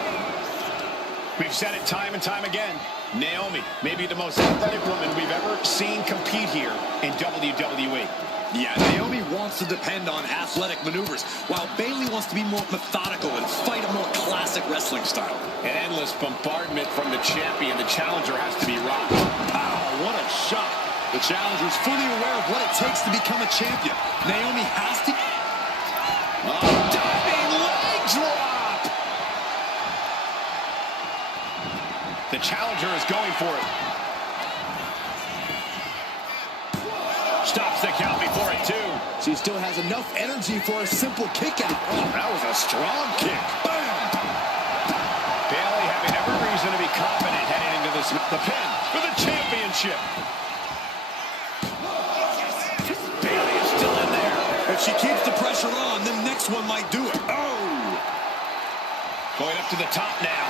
We've said it time and time again. Naomi may be the most athletic woman we've ever seen compete here in WWE. Yeah, Naomi wants to depend on athletic maneuvers, while Bayley wants to be more methodical and fight a more classic wrestling style. An endless bombardment from the champion. The challenger has to be rocked. Wow, what a shot. The challenger's fully aware of what it takes to become a champion. Naomi has to... Diving leg drop! The challenger is going for it. Stops the count before it, too. She still has enough energy for a simple kick out. Oh, that was a strong kick. Bam! Bayley having every reason to be confident heading into this. The pin for the championship. Bayley is still in there. If she keeps the pressure on, the next one might do it. Oh! Going up to the top now.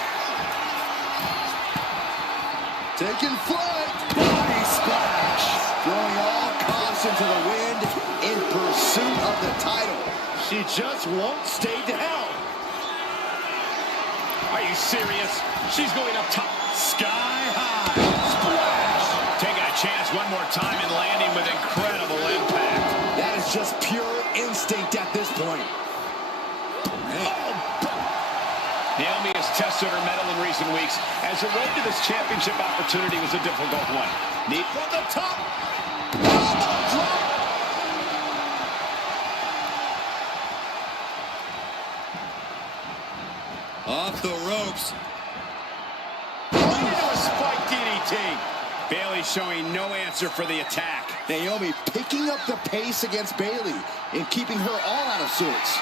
Taking flight. Body splash. Throwing all caution to the wind in pursuit of the title. She just won't stay down. Are you serious? She's going up top. Sky high. Splash. Taking a chance one more time and landing with incredible impact. That is just pure instinct at this point. Naomi has tested her mettle in recent weeks, as the road to this championship opportunity was a difficult one. Neat from the top. Elbow drop. Off the ropes. Right into a spike DDT. Bayley showing no answer for the attack. Naomi picking up the pace against Bayley and keeping her all out of sorts.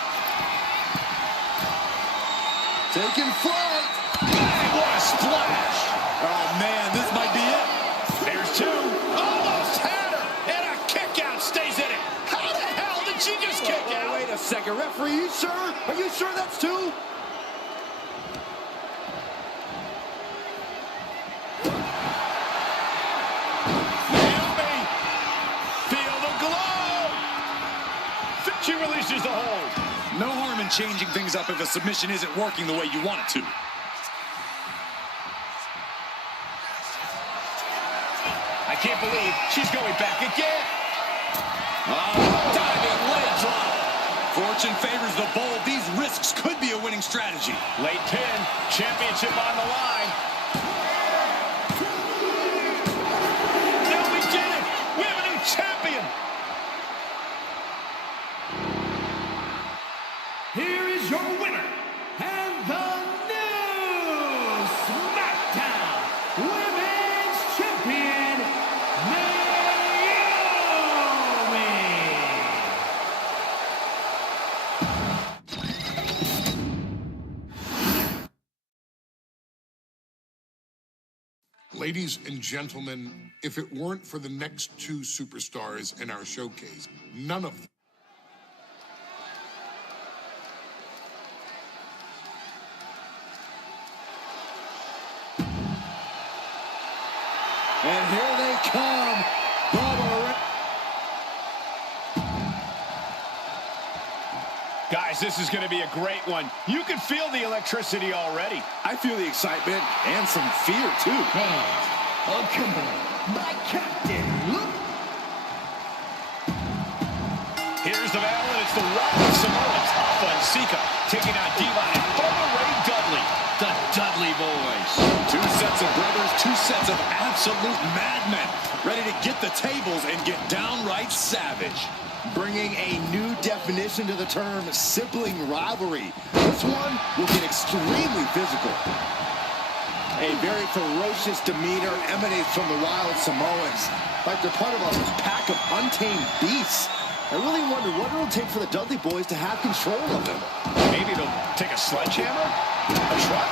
Taking flight. Bang, what a splash. Oh, man, this might be it. There's two. Almost had her. And a kick out stays in it. How the hell did she just kick out? Wait a second. Referee, you sure? Are you sure that's two? Naomi. Feel the glow. She releases the hold. No harm in changing things up if a submission isn't working the way you want it to. I can't believe she's going back again. Diving leg drop. Fortune favors the bold. These risks could be a winning strategy. Late pin. Championship on the line. No, we did it. We have a new champion. Here is your winner, and the new SmackDown Women's Champion, Naomi. Ladies and gentlemen, if it weren't for the next two superstars in our showcase, none of them. And here they come. Guys, this is going to be a great one. You can feel the electricity already. I feel the excitement and some fear, too. Accompanied by Captain Luke. Here's the battle, and it's the Wild Samoans, Alpha and Sika, taking on Devon and Bubba Ray Dudley, the Dudley Boys. Two sets of brothers, two sets of absolute madmen, ready to get the tables and get downright savage. Bringing a new definition to the term sibling rivalry. This one will get extremely physical. A very ferocious demeanor emanates from the Wild Samoans, like they're part of a pack of untamed beasts. I really wonder what it'll take for the Dudley Boys to have control of them. Maybe they'll take a sledgehammer? A truck?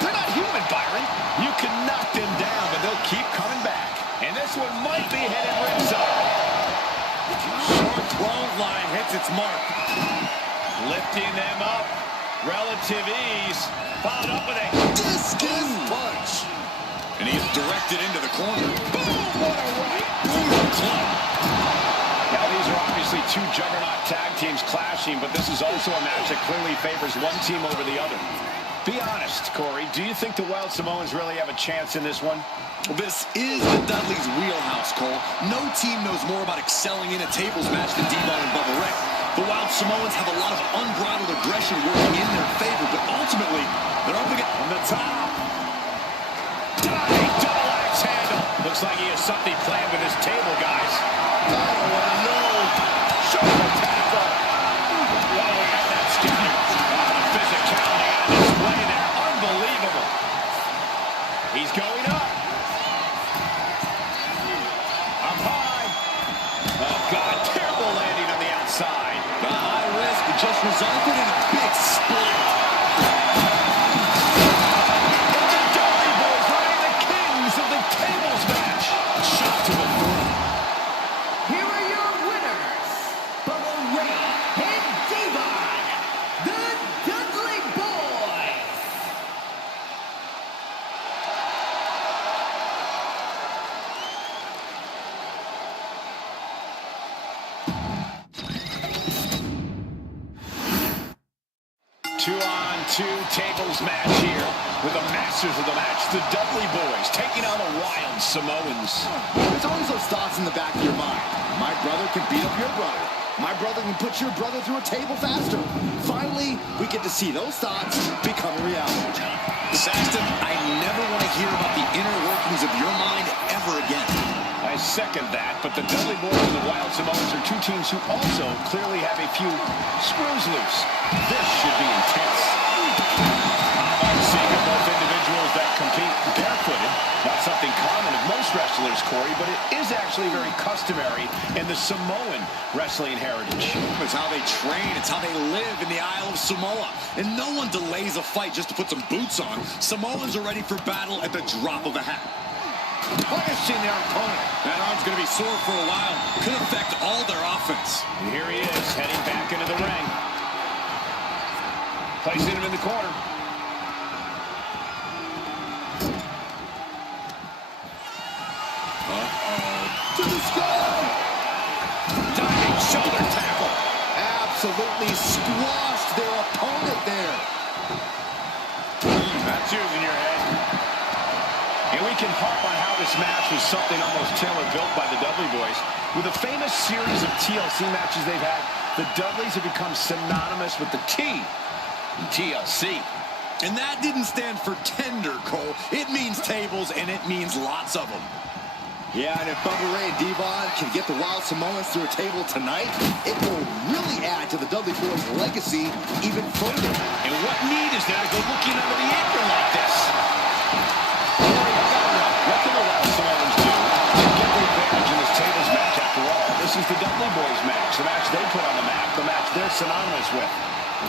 They're not human, Byron. You can knock them down, but they'll keep coming back. And this one might be headed ringside. Short clothesline hits its mark. Lifting them up. Relative ease. Followed up with a Discus punch. And he is directed into the corner. boom! What a right! Brutal club. Now, these are obviously two juggernaut tag teams clashing, but this is also a match that clearly favors one team over the other. Be honest, Corey, do you think the Wild Samoans really have a chance in this one? This is the Dudley's wheelhouse, Cole. No team knows more about excelling in a tables match than Devon and Bubba Ray. The Wild Samoans have a lot of unbridled aggression working in their favor, but ultimately, they're up against on the top. Diving double axe handle. Looks like he has something planned with his table, guys. I don't want to know. Shoulder tackle. Whoa, and that's getting the physicality on display there. Unbelievable. He's going up. Up high. Oh, God, terrible landing on the outside. The high risk just resulted in a big split. And the Dudley Boys remain the kings of the tables match. Shot to the throat. Here are your winners, Bubba Ray and Devon, the Dudley Boys. Two-on-two tables match here with the masters of the match, the Dudley Boys, taking on the Wild Samoans. There's always those thoughts in the back of your mind. My brother can beat up your brother. My brother can put your brother through a table faster. Finally, we get to see those thoughts become a reality. Saxton, I never want to hear about the inner workings of your mind ever again. I second that, but the Dudley Boys and the Wild Samoans are two teams who also clearly have a few screws loose. This should be intense. Seeing both individuals that compete barefooted, not something common of most wrestlers, Corey, but it is actually very customary in the Samoan wrestling heritage. It's how they train. It's how they live in the Isle of Samoa. And no one delays a fight just to put some boots on. Samoans are ready for battle at the drop of a hat. Punishing their opponent. That arm's going to be sore for a while. Could affect all their offense. And here he is, heading back into the ring. Placing him in the corner. To the skull! Diving shoulder tackle. Absolutely squashed their opponent there. That's using your head. And we can harp on how this match was something almost tailor-built by the Dudley Boys. With a famous series of TLC matches they've had, the Dudleys have become synonymous with the T in TLC. And that didn't stand for tender, Cole. It means tables, and it means lots of them. Yeah, and if Bubba Ray and Devon can get the Wild Samoans through a table tonight, it will really add to the Dudley Boys' legacy even further. And what need is there to go looking under the apron like this? What can the Wild Samoans do to get the advantage in this tables match? After all, this is the Dudley Boys match, the match they put on the map, the match they're synonymous with.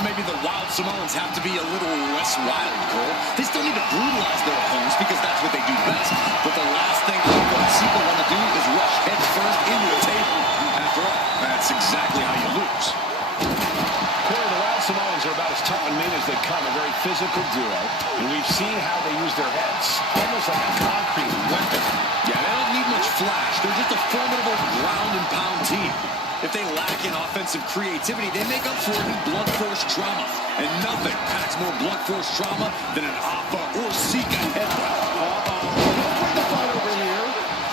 Maybe the Wild Samoans have to be a little less wild, Cole. They still need to brutalize their opponents because that's what they do best. But the last thing Ava and Sika want to do is rush head first into a table. After all, that's exactly how you lose. Corey, the Wild Samoans are about as tough and mean as they come, a very physical duo. And we've seen how they use their heads, almost like a concrete weapon. Yeah, they don't need much flash. They're just a formidable ground and pound team. If they lack in offensive creativity, they make up for it in blunt force trauma. And nothing packs more blunt force trauma than an Alpha or Sika headbutt. Bring the fight over here.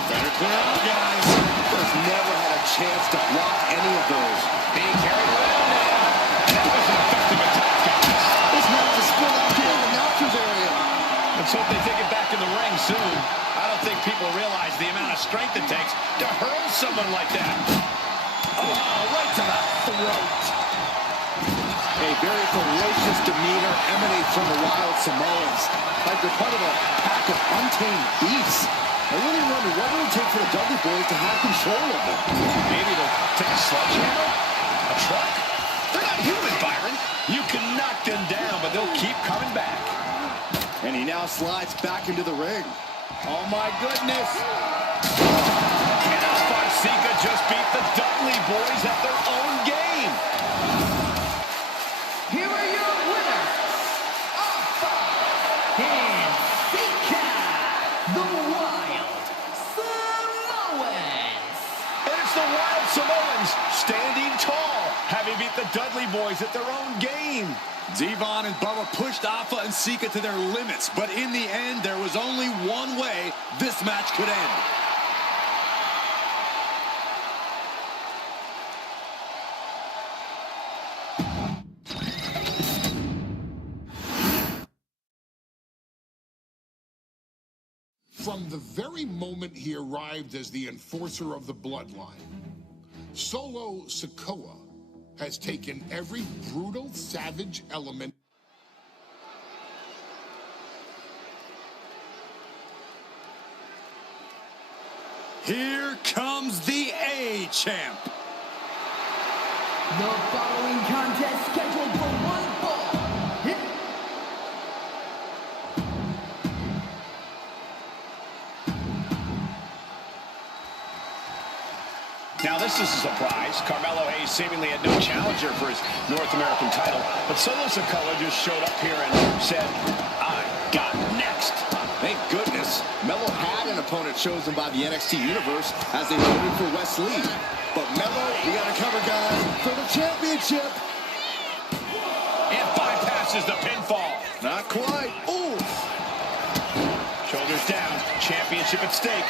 Better clear out, guys. Just never had a chance to block any of those. Being carried around now. That was an effective attack, guys. This match is split out here in the announcers area. Let's hope they take it back in the ring soon. I don't think people realize the amount of strength it takes to hurl someone like that. Oh, right to the throat. A very ferocious demeanor emanates from the Wild Samoans, like they're part of a pack of untamed beasts. I really wonder what it would take for the Dudley Boys to have control of them. Maybe they'll take a sledgehammer? A truck? They're not human, Byron. You can knock them down, but they'll keep coming back. And he now slides back into the ring. Oh, my goodness. And Alpha Sika just beat the Dudley Boys at their own game. Here are your winners, Alpha and Sika, the Wild Samoans. And it's the Wild Samoans standing tall, having beat the Dudley Boys at their own game. Devon and Bubba pushed Alpha and Sika to their limits, but in the end, there was only one way this match could end. From the very moment he arrived as the enforcer of the bloodline, Solo Sikoa has taken every brutal, savage element. Here comes the A-Champ. The following contest scheduled for one fall. Now, this is a surprise. Carmelo Hayes seemingly had no challenger for his North American title, but Solo Sikoa just showed up here and said, I got next. Thank goodness. Melo had an opponent chosen by the NXT Universe as they voted for Wesley. But Melo, we got to cover, guys, for the championship. And bypasses the pinfall. Not quite. Ooh. Shoulders down. Championship at stake.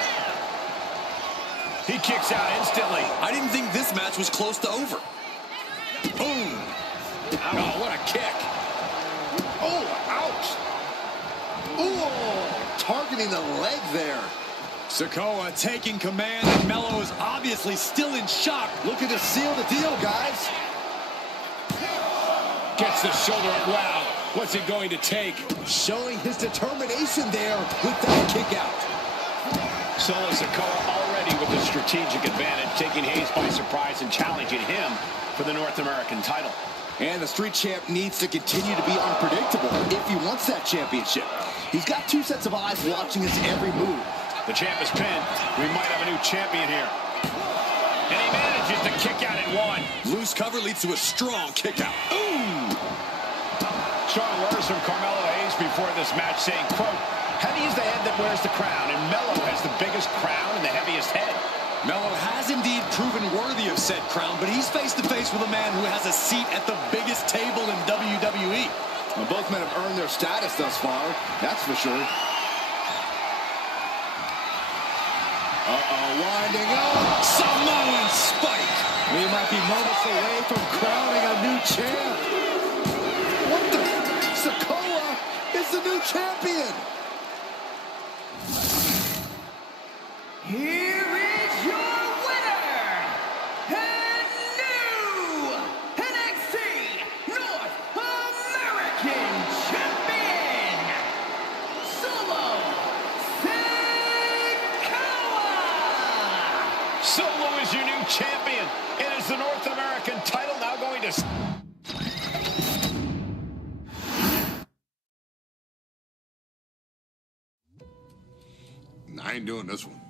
He kicks out instantly. I didn't think this match was close to over. Boom. Oh, what a kick. Oh, ouch. Oh, targeting the leg there. Sikoa taking command, and Mello is obviously still in shock. Looking to seal the deal, guys. Gets the shoulder up. Wow, what's it going to take? Showing his determination there with that kick out. Solo Sikoa already with the strategic advantage, taking Hayes by surprise and challenging him for the North American title. And the Street Champ needs to continue to be unpredictable if he wants that championship. He's got two sets of eyes watching his every move. The champ is pinned. We might have a new champion here. And he manages to kick out in one. Loose cover leads to a strong kick out. Ooh! Strong words from Carmelo Hayes before this match saying, quote, heavy is the head that wears the crown, and Mello has the biggest crown and the heaviest head. Mello has indeed proven worthy of said crown, but he's face-to-face with a man who has a seat at the biggest table in WWE. Well, both men have earned their status thus far, that's for sure. Uh-oh, winding up. Samoan spike. We might be moments away from crowning a new champ. What the? Sikoa is the new champion. Here is your winner, and new NXT North American Champion, Solo Sikoa! Solo is your new champion. It is the North American title now going to... I ain't doing this one.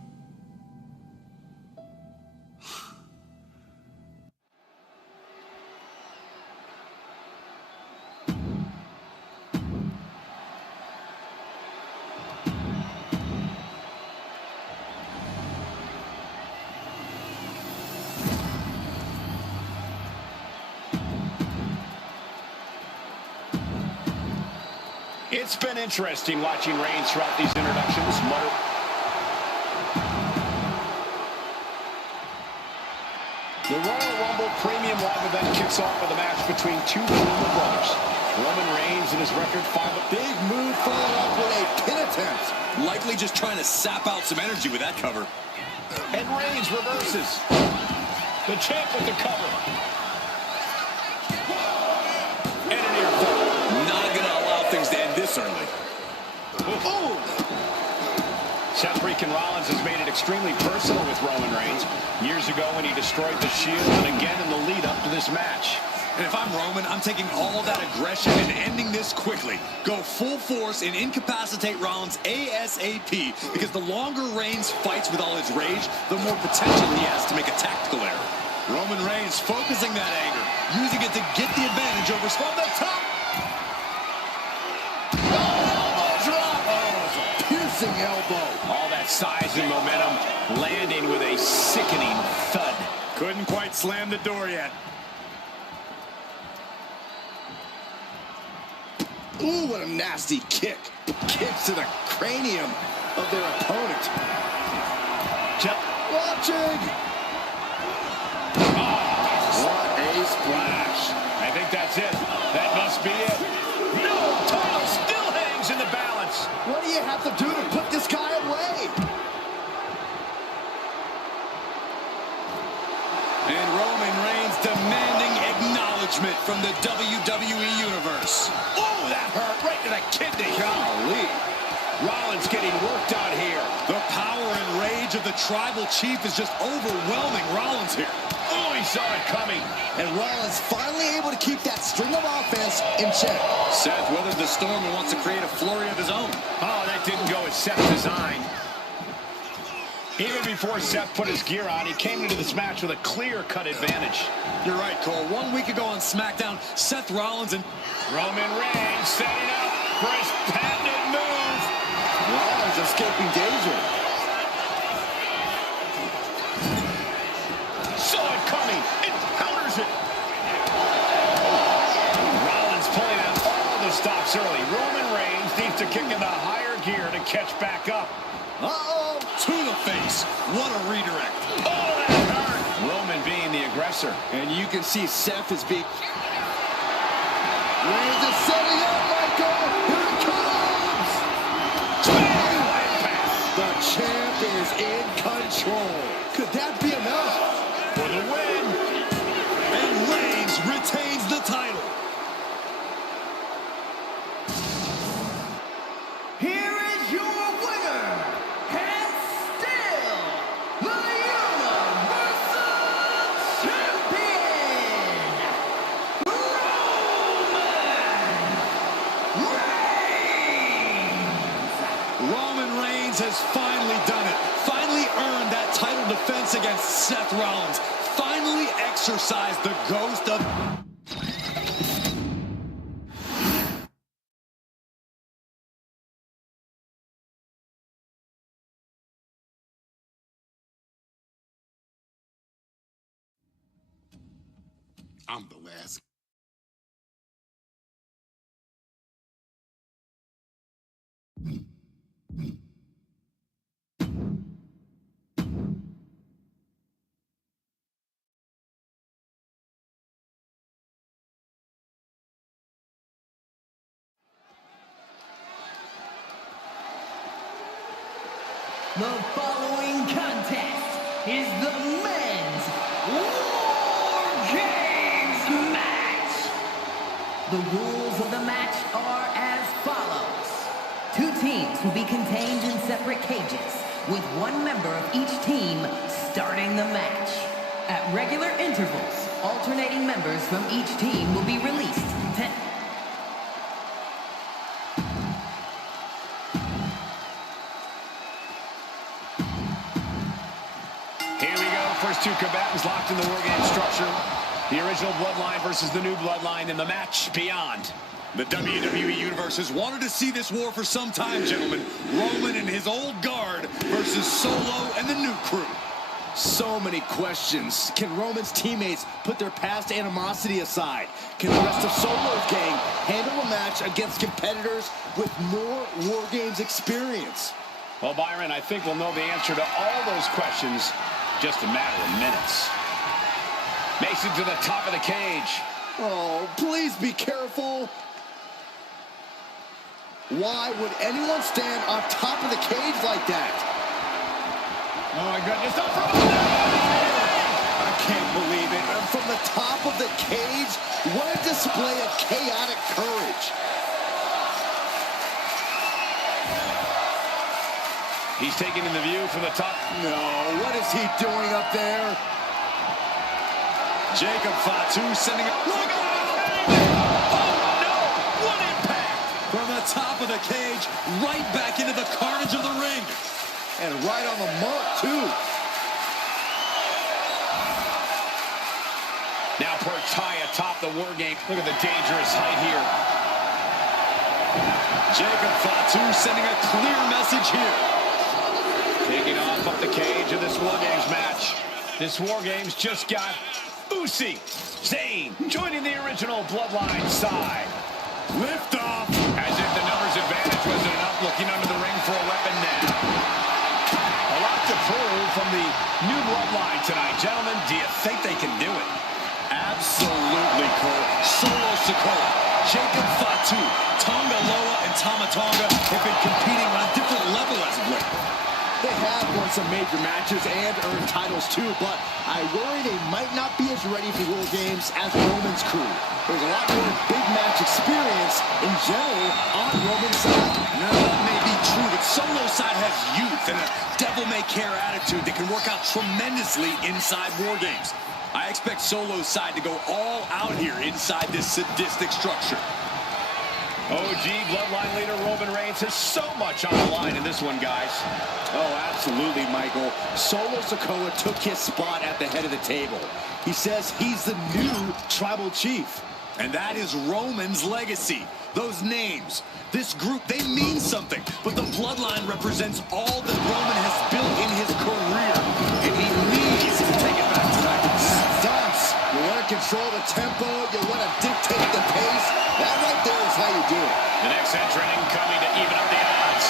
It's been interesting watching Reigns throughout these introductions. The Royal Rumble Premium Live event kicks off with a match between two former brothers. Roman Reigns and his record 5. Big move followed up with a pin attempt. Likely just trying to sap out some energy with that cover. And Reigns reverses. The champ with the cover. And an ear fall. Not going to allow things to end this early. Oh! Seth freaking Rollins has made it extremely personal with Roman Reigns. Years ago when he destroyed the Shield, and again in the lead up to this match. And if I'm Roman, I'm taking all that aggression and ending this quickly. Go full force and incapacitate Rollins ASAP, because the longer Reigns fights with all his rage, the more potential he has to make a tactical error. Roman Reigns focusing that anger, using it to get the advantage over from the top. Piercing elbow. All that size and momentum landing with a sickening thud. Couldn't quite slam the door yet. Ooh, what a nasty kick. Kicks to the cranium of their opponent. Watching. What a splash. I think that's it. That must be it. No! Title still hangs in the balance. What do you have to do to put this guy away? And Roman Reigns demanding acknowledgement from the WWE Universe. Oh, that hurt right to the kidney. Golly. Rollins getting worked on here. The power and rage of the Tribal Chief is just overwhelming Rollins here. Oh, he saw it coming. And Rollins finally able to keep that string of offense in check. Seth weathered the storm and wants to create a flurry of his own. Oh, that didn't go as Seth designed. Even before Seth put his gear on, he came into this match with a clear-cut advantage. You're right, Cole. 1 week ago on SmackDown, Seth Rollins and Roman Reigns setting up for his patented move. Rollins escaping danger. Saw it coming and counters it. Rollins pulling out all the stops early. Roman Reigns needs to kick into higher gear to catch back up. Uh-oh, to the face. What a redirect. Oh, that hurt. Roman being the aggressor. And you can see Seth is being... Reigns is setting up, Michael. Here it comes. The champ is in control. Could that be enough? For the win. And Reigns retains the title. Here is your winner, and still the Universal Champion, Roman Reigns has finally done it. Finally earned that title defense against Seth Rollins. Finally exercised the ghost of... I'm the last. The following contest is the men's War Games match. The rules of the match are as follows. Two teams will be contained in separate cages, with one member of each team starting the match. At regular intervals, alternating members from each team will be released to... Here we go. First two combatants locked in the War Game structure. The original Bloodline versus the new Bloodline in the match beyond. The WWE Universe has wanted to see this war for some time, gentlemen. Roman and his old guard versus Solo and the new crew. So many questions. Can Roman's teammates put their past animosity aside? Can the rest of Solo's gang handle a match against competitors with more War Games experience? Well, Byron, I think we'll know the answer to all those questions just a matter of minutes. Mason to the top of the cage. Oh, please be careful. Why would anyone stand on top of the cage like that? Oh, my goodness. Don't throw I can't believe it. And from the top of the cage, what a display of chaotic courage. He's taking in the view from the top. No, what is he doing up there? Jacob Fatu sending a... Look out! Oh, no! What impact! From the top of the cage, right back into the carnage of the ring. And right on the mark, too. Now perched high atop the War Game. Look at the dangerous height here. Jacob Fatu sending a clear message here. Taking off up the cage of this War Games match. This War Games just got Uzi, Zayn, joining the original Bloodline side. Lift off. As if the numbers advantage wasn't enough, looking under the ring for a weapon now. A lot to prove from the new Bloodline tonight. Gentlemen, do you think they can do it? Absolutely, Cole. Solo Sikoa, Jacob Fatu, Tonga Loa, and Tama Tonga have been competing on a different level as of late. They have won some major matches and earned titles too, but I worry they might not be as ready for War Games as Roman's crew. There's a lot more big match experience in general on Roman's side. Now, that may be true, but Solo's side has youth and a devil-may-care attitude that can work out tremendously inside War Games. I expect Solo's side to go all out here inside this sadistic structure. OG Bloodline leader Roman Reigns has so much on the line in this one, guys. Oh, absolutely, Michael. Solo Sikoa took his spot at the head of the table. He says he's the new tribal chief. And that is Roman's legacy. Those names, this group, they mean something. But the Bloodline represents all that Roman has built in his career. And he needs to take it back tonight. Stunts. You want to control the tempo. You want to dictate the pace. That right there is how you do it. The next entrant incoming to even up the odds.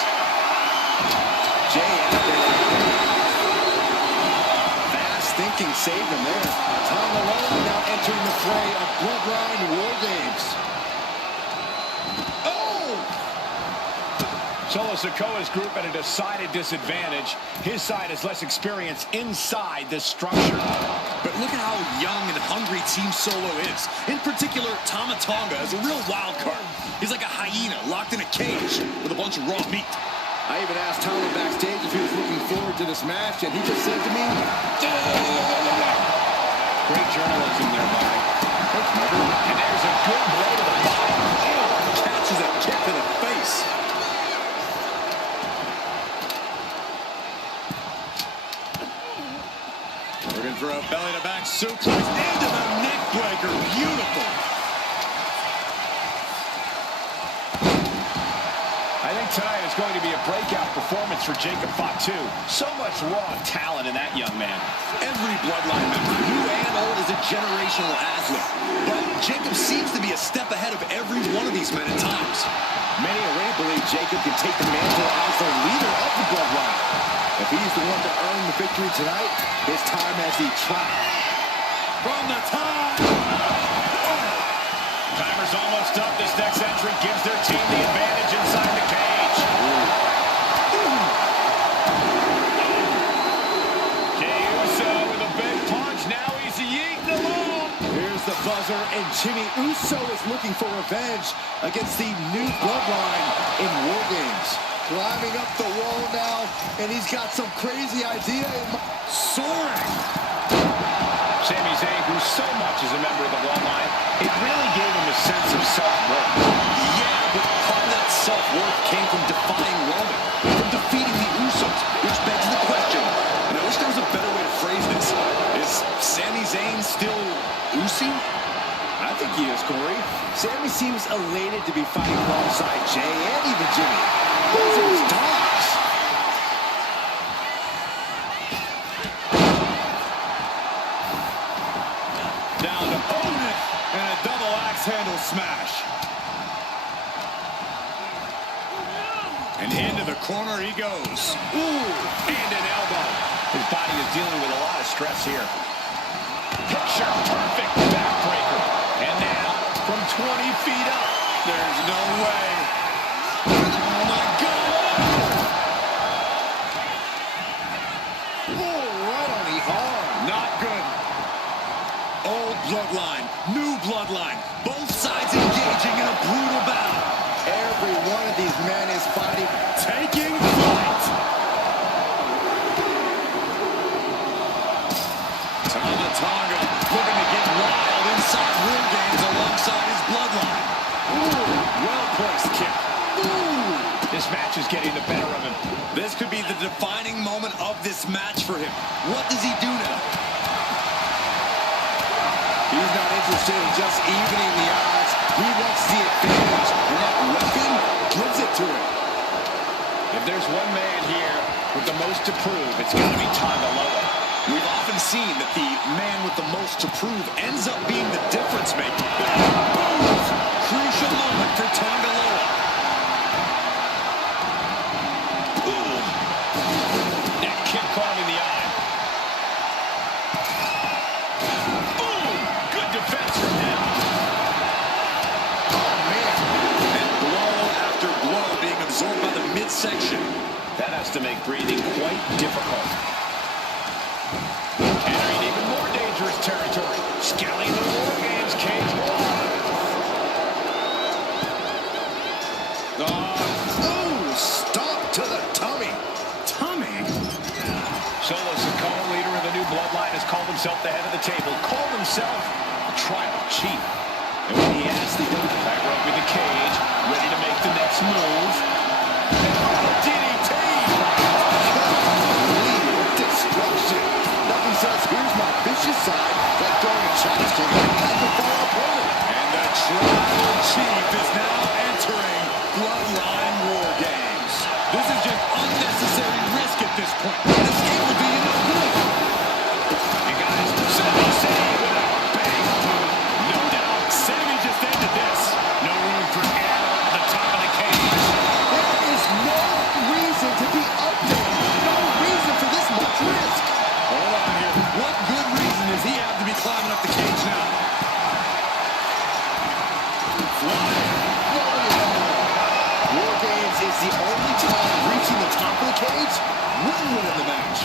Jay out there. saved him there. Tom Malone now entering the fray of Bloodline War Games. Solo Sikoa's group at a decided disadvantage. His side has less experience inside this structure. But look at how young and hungry Team Solo is. In particular, Tama Tonga is a real wild card. He's like a hyena locked in a cage with a bunch of raw meat. I even asked Tama backstage if he was looking forward to this match, and he just said to me, Great journalism there, Mike. And there's a good blow to the body. Catches a kick to the face. Looking for a belly-to-back suplex into the neck breaker. Beautiful. I think tonight is going to be a breakout performance for Jacob Fatu. So much raw talent in that young man. Every Bloodline member, new and old, is a generational athlete. But Jacob seems to be a step ahead of every one of these men at times. many already believe Jacob can take the mantle as the leader of the Bloodline. If he's the one to earn the victory tonight, his time as the From the top. Timer's almost up. This next entry gives their team the advantage inside the cage. Jey Uso with a big punch. Now he's yeeting along. Here's the buzzer, and Jimmy Uso is looking for revenge against the new Bloodline in War Games. Climbing up the wall now, and he's got some crazy idea in mind. Soaring. Sami Zayn grew so much as a member of the Bloodline, it really gave him a sense of self-worth. Yeah, but part of that self-worth came from defying Roman, from defeating the Usos, which begs the question, and I wish there was a better way to phrase this, is Sami Zayn still Usi? I think he is, Corey. Sami seems elated to be fighting alongside Jey and even Jimmy. Those are his dogs. Down to own it, and a double axe handle smash. And into the corner he goes. Ooh, and an elbow. His body is dealing with a lot of stress here. Picture perfect backbreaker. And now, from 20 feet up, There's no way. Oh my God! Oh, right on the arm. Not good. Old Bloodline, new Bloodline. Both sides engaging in a brutal battle. Every one of these men is fighting. Taking flight. Tama Tonga looking to get wild inside War Games alongside his Bloodline. Ooh, well-placed kick. Ooh. this match is getting the better of him. This could be the defining moment of this match for him. What does he do now? He's not interested in just evening the odds. He wants the advantage, and that weapon gives it to him. If there's one man here with the most to prove, it's got to be Tonga Loa. We've often seen that the man with the most to prove ends up being the difference maker. Boom! Crucial moment for Tonga Loa. Ooh. That kick caught him in the eye. Boom! Good defense from him. Oh, man. And blow after blow being absorbed by the midsection. That has to make breathing quite difficult. Entering even more dangerous territory. Scaling the War Games cage wall. Oh, stop to the tummy. Tummy? Solo Sikoa, leader of the new Bloodline, has called himself the head of the table. Called himself a tribal chief. And when he asked the tightrope in the cage, ready to make the next move. DDT! Destruction. Nothing says, here's my vicious side, like throwing a chopstick at a far opponent. And the tribal chief is now entering Bloodline War Games. This is just unnecessary risk at this point. This game would be no good. And guys, Sami Zayn with a bang boom. No doubt, Sami just ended this. No room for error at the top of the cage. There is no reason to be up there. No reason for this much risk. Hold on here. What good reason Islanders will win the match.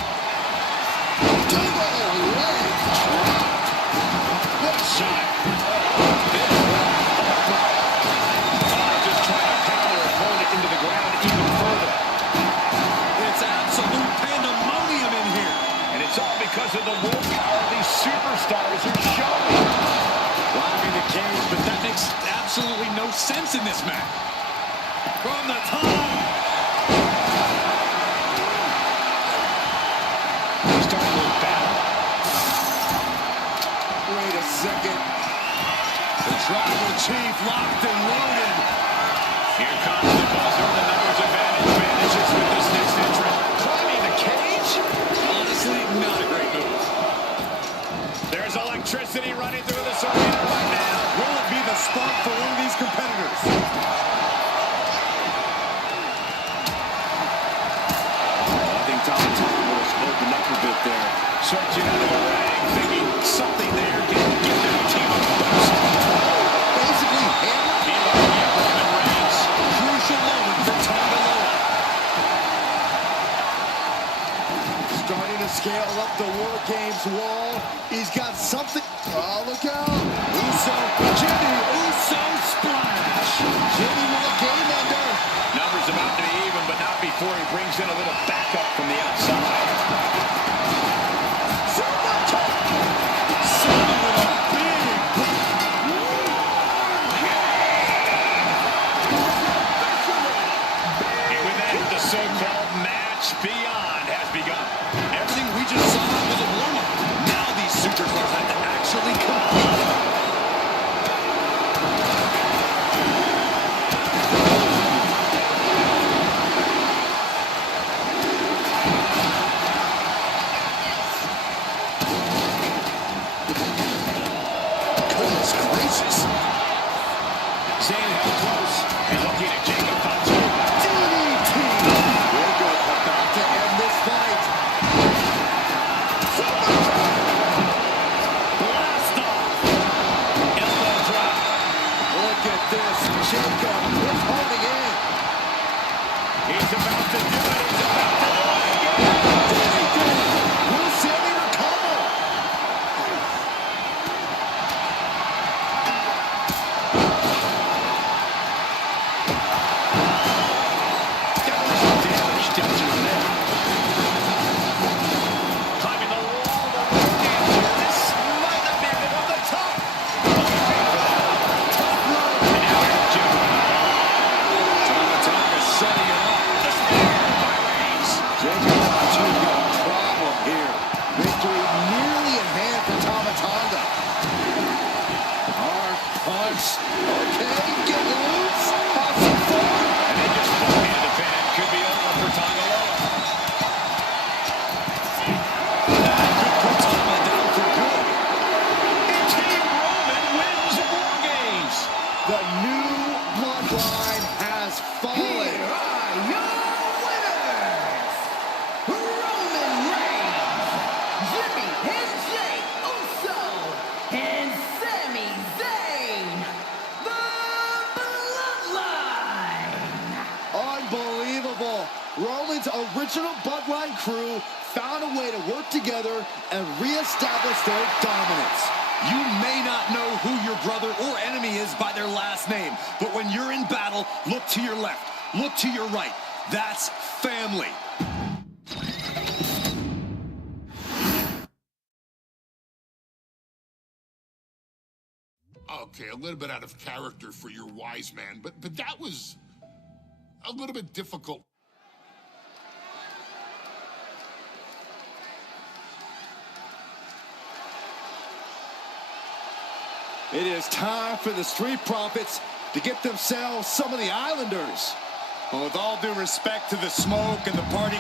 Double leg drop. What a shot. Just trying to power their opponent into the ground even further. It's absolute pandemonium in here. And it's all because of the willpower these superstars are showing. Robbing the cage, but that makes absolutely no sense in this match. From the top. Starting to look bad. Wait a second. The tribal chief locked and loaded. Here comes the buzzer. The numbers advantage vanishes with this next entrant. Climbing the cage? Honestly, not a great move. There's electricity running through this arena right now. Will it be the spark for one of these competitors? I think Tommy was opened up a bit there. Searching into the ring, thinking something there can give their team a boost. Basically, hammered. Meanwhile, Roman Reigns. Crucial moment for Tonga Loa. Starting to scale up the War Games wall. He's got something. Oh, look out. Uso. Jimmy. Uso splash. Jimmy with a game ender. Numbers about to be even, but not before he brings in a little backup from the outside. And with that, the so-called match beyond has begun. Everything we just saw was a warm-up. Now these superstars have to actually compete. Goodness gracious. Staying held close and looking at Jacob Hunter. DDT. We're good. About to end this fight. Blast off. Elbow drop. Look at this. Jacob is holding in. He's about to do it. He's about to do it again. Will Sammy recover? Damage done to him there. Climbing the wall. The War Games here. This might not be it on the top. And now here's Jim. Tonga setting it up. The spear by Reigns. Jacob Hunter's got a problem here. Victory nearly in hand for Tama Tonga. Hard punch. Okay, get loose. Awesome forward. And they just put into the pin. It could be over for Tonga Loa. That could put Tonga down for good. And Team Roman wins the War Games. The new bloodline has fallen. Here are your winners, Roman Reigns, Jimmy and Jey Uso, and Sami Zayn, the Bloodline. Unbelievable. Roman's original bloodline crew found a way to work together and reestablish their dominance. You may not know who your brother or enemy is by their last name, but when you're in battle, look to your left, look to your right. That's family. Okay, a little bit out of character for your wise man, but that was a little bit difficult. It is time for the Street Profits to get themselves some of the Islanders. Well, with all due respect to the smoke and the party...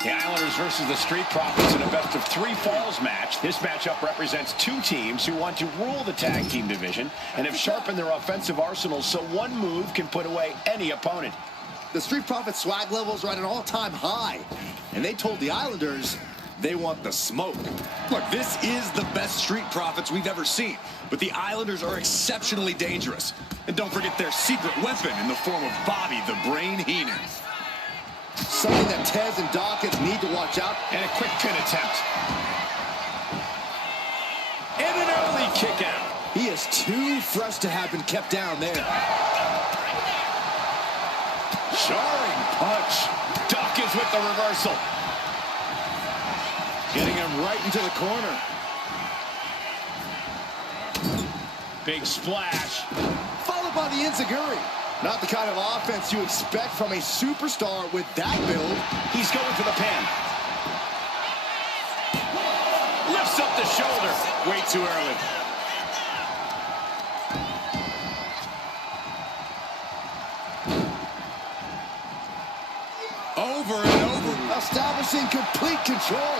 The Islanders versus the Street Profits in a best-of-3 falls match. This matchup represents two teams who want to rule the tag team division and have sharpened their offensive arsenals so one move can put away any opponent. The Street Profits swag levels are at an all-time high, and they told the Islanders They want the smoke. Look, this is the best Street Profits we've ever seen, but the Islanders are exceptionally dangerous. And don't forget their secret weapon in the form of Bobby the Brain Heenan. Something that Tez and Dawkins need to watch out. And a quick pin attempt. And an early kick out. He is too fresh to have been kept down there. Jarring punch. Dawkins with the reversal. Getting him right into the corner. Big splash. Followed by the enziguri. Not the kind of offense you expect from a superstar with that build. He's going for the pin. Lifts up the shoulder. Way too early. Over and over. Establishing complete control.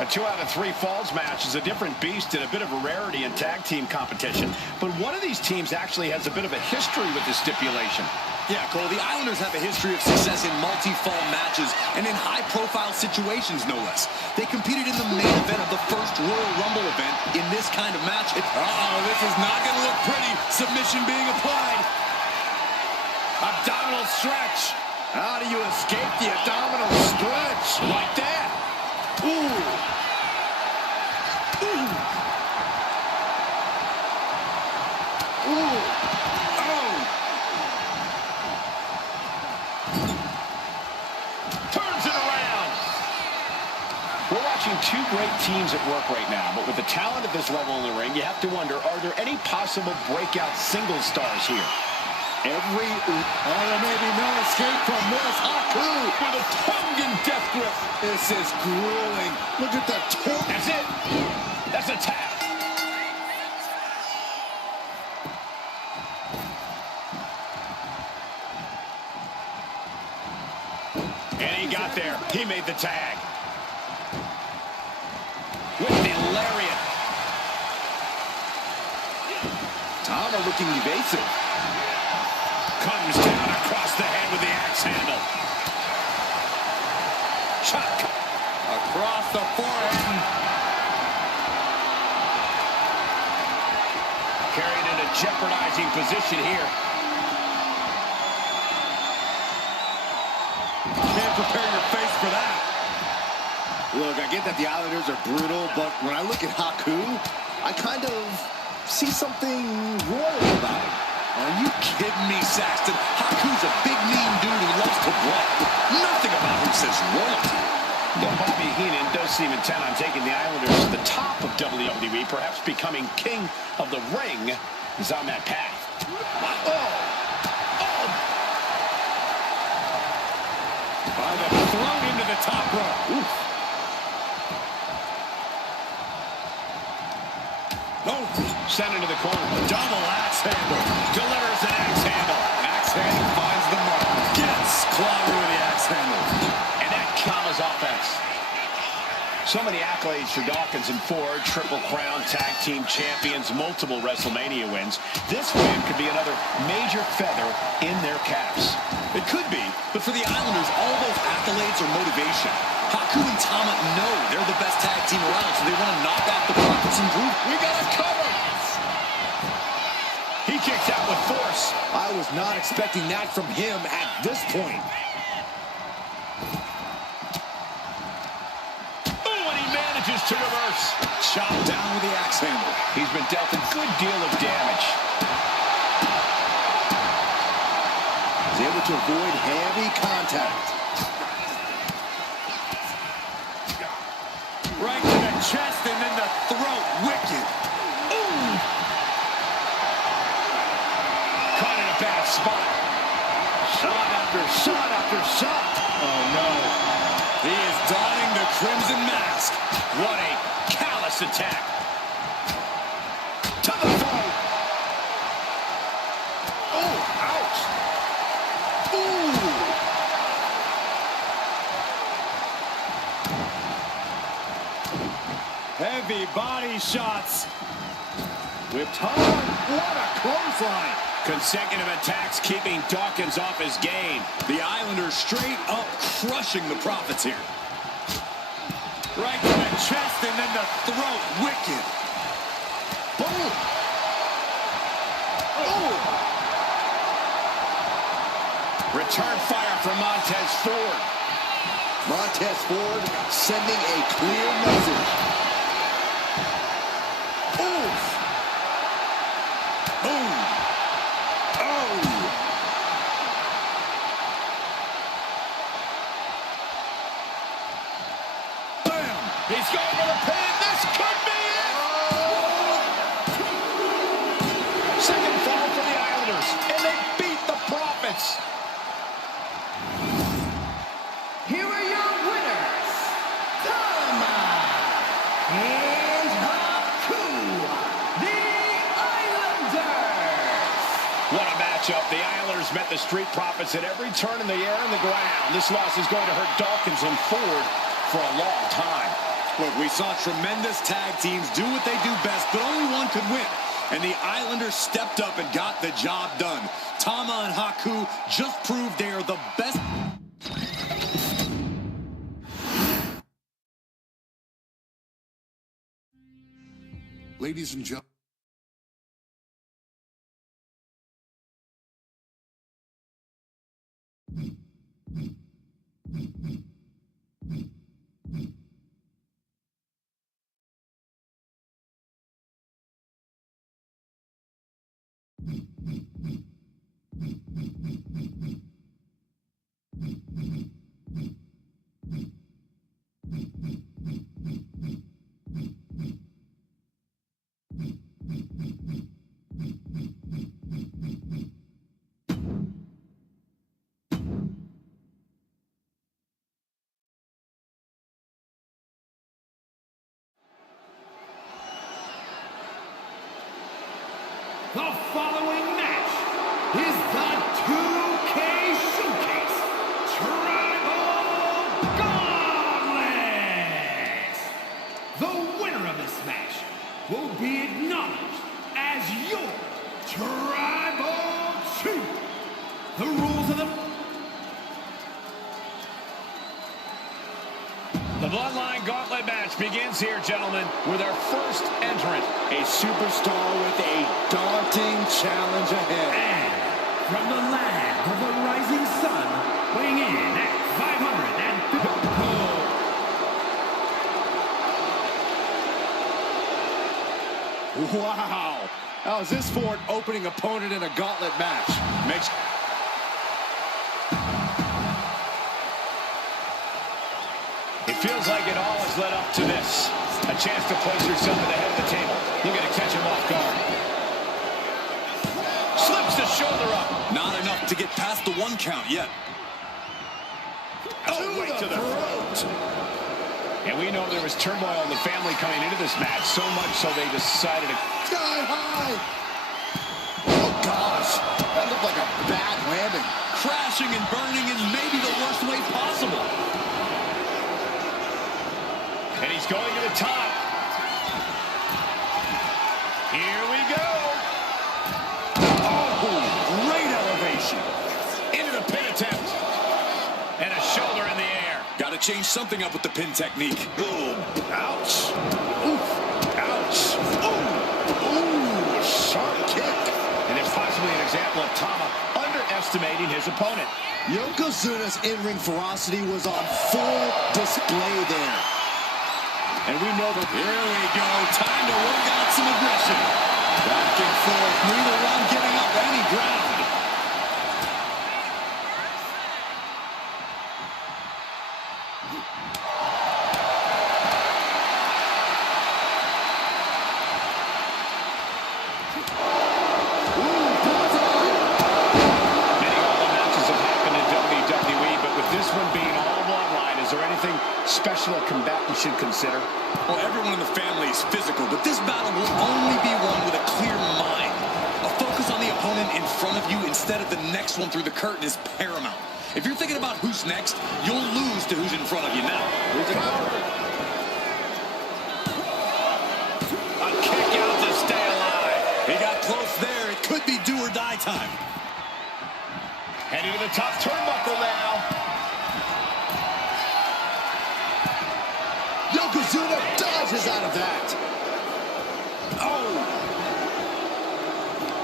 A 2 out of 3 falls match is a different beast and a bit of a rarity in tag team competition. But one of these teams actually has a bit of a history with this stipulation. Yeah, Cole, the Islanders have a history of success in multi-fall matches and in high-profile situations, no less. They competed in the main event of the first Royal Rumble event in this kind of match. Uh-oh, this is not going to look pretty. Submission being applied. Abdominal stretch. How do you escape the abdominal stretch? Like that. Ooh. Ooh. Ooh. Oh! Turns it around. We're watching two great teams at work right now, but with the talent at this level in the ring, you have to wonder, are there any possible breakout single stars here? There may be no escape from this. Haku With a tongue and death grip. This is grueling. Look at the torque. That's it. That's a tap. And he got there. He made the tag. With the lariat. Tama looking evasive. Comes down across the head with the axe handle. Chuck. Across the forehead. Carried in a jeopardizing position here. Can't prepare your face for that. Look, I get that the Islanders are brutal, but when I look at Haku, I kind of see something royal about him. Are you kidding me, Saxton? Haku's a big, mean dude who loves to brawl. Nothing about him says royalty. Though Bobby Heenan does seem intent on taking the Islanders to the top of WWE, perhaps becoming king of the ring, is on that path. Oh! Oh! By the throat into the top rope. Oof. Oh, Sent into the corner. double axe handle. Delivers an axe handle. Axe handle finds the mark. Gets clobbered with the axe handle. And that Kama's offense. So many accolades for Dawkins and Ford. Triple Crown Tag Team Champions, multiple WrestleMania wins. This win could be another major feather in their caps. It could be, but for the Islanders, all those accolades are motivation. Haku and Tama know they're the best tag team around, so they want to knock out the Profits and prove We got a cover. He kicks out with force. I was not expecting that from him at this point. Oh, and he manages to reverse. chopped down with the axe handle. He's been dealt a good deal of damage. He's able to avoid heavy contact. Right to the chest and then the throat. Wicked. Ooh. Caught in a bad spot. Shot after shot after shot. Oh, no. He is donning the crimson mask. What a callous attack. To the throat. Oh, ouch. Ooh. Heavy body shots. Whipped hard. What a clothesline. Consecutive attacks keeping Dawkins off his game. The Islanders straight up crushing the Profits here. Right to the chest and then the throat. Wicked. Boom. Oh. Return fire from Montez Ford. Montez Ford sending a clear message. Oof. Boom. Oh. Bam. He's going for the pin. This could be it. Second fall for the Islanders, and they beat the Profits. Here are your winners, Tama and Haku, the Islanders. What a matchup. The Islanders met the Street Profits at every turn in the air and the ground. This loss is going to hurt Dawkins and Ford for a long time. Look, we saw tremendous tag teams do what they do best, but only one could win. And the Islanders stepped up and got the job done. Tama and Haku just proved they are the best. Ladies and gentlemen. The following match is the 2K Showcase Tribal Gauntlet. The winner of this match will be acknowledged as your Tribal Chief. The rules of The Bloodline Gauntlet match begins here, gentlemen, with our first entrant. A superstar with a daunting challenge ahead. And from the land of the rising sun, weighing in at 550. Wow. How is this for an opening opponent in a gauntlet match? Makes It feels like it all has led up to this. A chance to place yourself at the head of the table. Looking to catch him off guard. Slips the shoulder up. not enough to get past the 1 count yet. Oh, right to the throat. And we know there was turmoil in the family coming into this match, so much so they decided to... Sky high. Oh, gosh. That looked like a bad landing. Crashing and burning in maybe the worst way possible. And he's going to the top. Here we go. Oh, great elevation. Into the pin attempt. And a shoulder in the air. Got to change something up with the pin technique. Boom. Ouch. Oof. Ouch. Ooh. Ooh. Sharp kick. And it's possibly an example of Tama underestimating his opponent. Yokozuna's in-ring ferocity was on full display there. And we know that here we go. Time to work out some aggression. Back and forth. Neither one giving up any ground. Many all matches have happened in WWE, but with this one being all bloodline, is there anything special a combatant should consider? Well, everyone in the family is physical, but this battle will only be won with a clear mind. A focus on the opponent in front of you instead of the next one through the curtain is paramount. If you're thinking about who's next, you'll lose to who's in front of you now. A kick out to stay alive. He got close there. It could be do or die time. Heading to the top turnbuckle now. Yokozuna dodges out of that. Oh!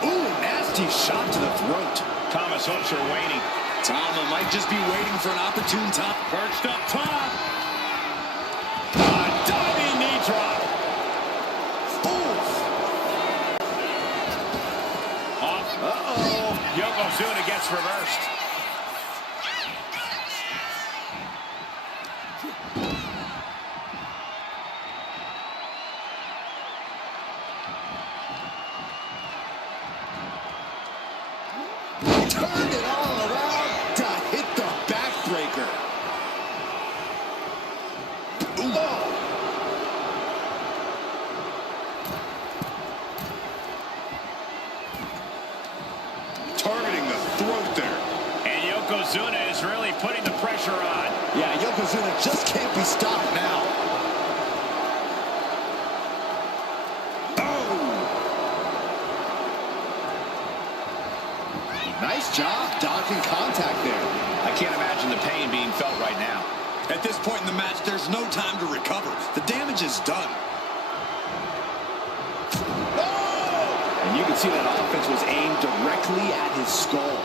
Ooh, nasty shot to the throat. Thomas hopes are waiting. Tama might just be waiting for an opportune time. Perched up top. A diving knee drop. Oof. Off. Uh-oh. Yokozuna gets reversed. Turned it all around to hit the backbreaker. Oh. Targeting the throat there. And Yokozuna is really putting the pressure on. Yeah, Yokozuna just can't be stopped now. Nice job dodging contact there. I can't imagine the pain being felt right now. At this point in the match, there's no time to recover. The damage is done. Oh! And you can see that offense was aimed directly at his skull.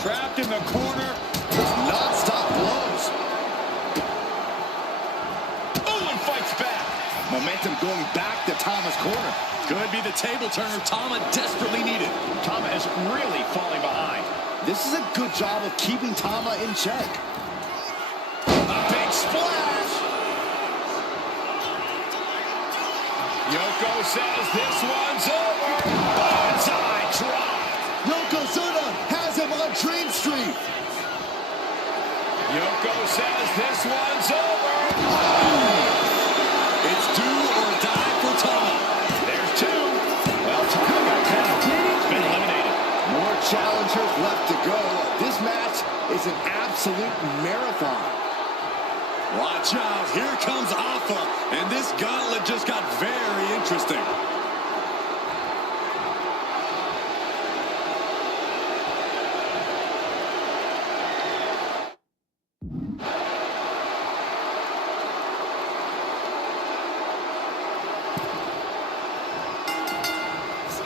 Trapped in the corner. Just non-stop blows. Oh, and fights back. Momentum going back to Tama's corner. Could be the table turner Tama desperately needed. Tama is really falling behind. This is a good job of keeping Tama in check. A big splash! Yoko says this one's over. Bonsai drop. Yokozuna has him on Dream Street. Yoko says this one's over. It's do or die for Tama. There's two. Well, Tama got down. He's been eliminated. More challengers left to go. This match is an absolute marathon. Watch out. Here comes Alpha. And this gauntlet just got very interesting.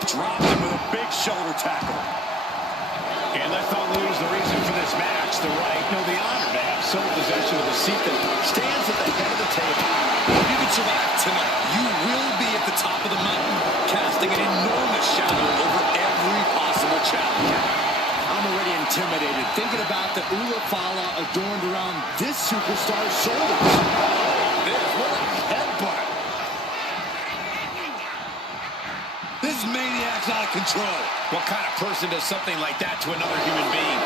Dropped him with a big shoulder tackle. And let's not lose the reason for this match, the right, no, the honor to have sole possession of the seat that stands at the head of the table. If you can survive tonight, you will be at the top of the mountain, casting an enormous shadow over every possible challenge. I'm already intimidated thinking about the Ulafala adorned around this superstar's shoulders. What a headbutt. This maniac's out of control. What kind of person does something like that to another human being?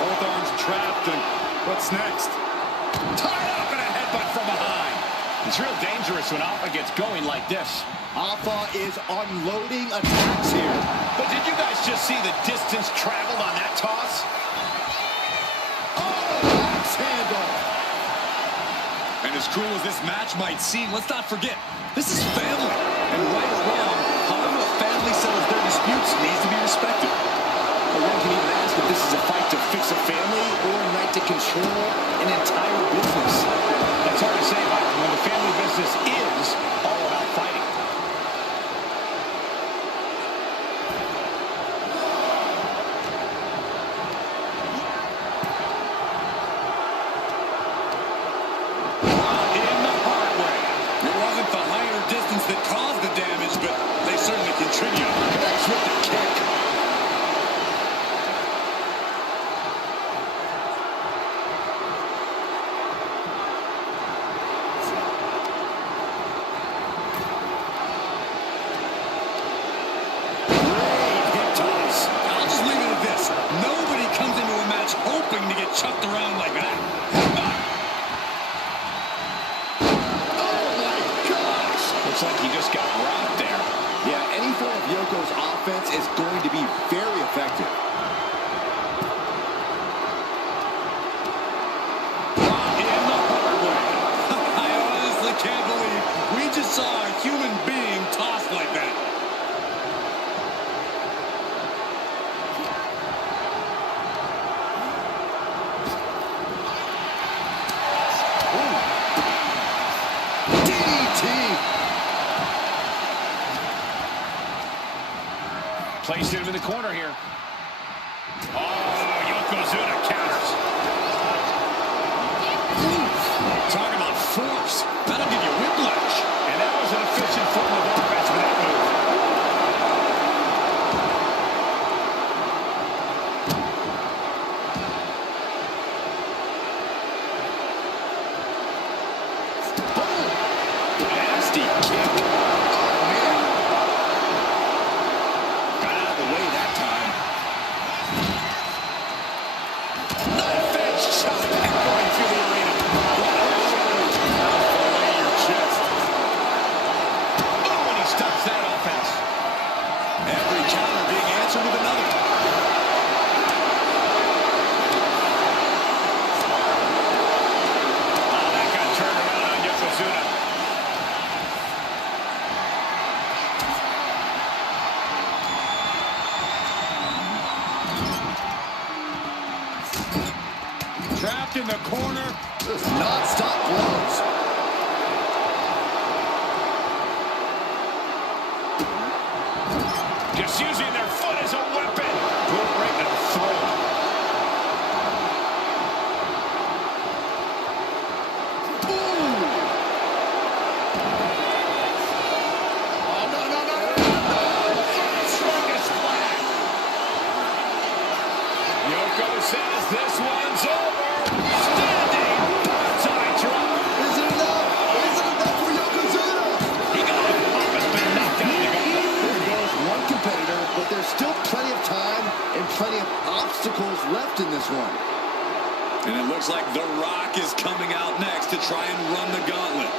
Both arms trapped, and what's next? Tied up and a headbutt from behind. It's real dangerous when Alpha gets going like this. Alpha is unloading attacks here. But did you guys just see the distance traveled on that toss? Oh, axe handle. And as cruel as this match might seem, let's not forget, this is family. And right or wrong, however a family settles their disputes needs to be respected. But one can even ask if this is a fight to fix a family or a night to control an entire business. That's hard to say, Michael, when the family business is all about fighting. In the hard way. It wasn't the height or distance that caused the damage, but they certainly contribute. Connects with the kick. Great hip toss. I'll just leave it at this. Nobody comes into a match hoping to get chucked around like that. Oh my gosh! Looks like he just got rocked there. Yeah, any form of Yoko's offense is going to be very effective. In the hard way. I honestly can't believe we just saw a human being tossed like that. placed him in the corner here. Oh, Yokozuna counters. Talk about force. That'll give you whiplash. And that was an efficient form of offense for that move. Nasty kick. Oh, man. Got out of the way that time. Knife edge shot echoing through the arena. Fillet your chest. Oh, and he stops that offense. Every counter being answered with another. Oh, that got turned around on Yokozuna. Trapped in the corner. Just non-stop blows. Just using their foot as a weapon. Boot right to the throat. Oh, no, no, no, no. Strongest flag. Yoko says this one's over. Standing. Side drop. Is it enough? Is it enough for Yokozuna? He got it. Has been knocked out. There goes one competitor, but there's still plenty of time and plenty of obstacles left in this one. And it looks like The Rock is coming out next to try and run the gauntlet.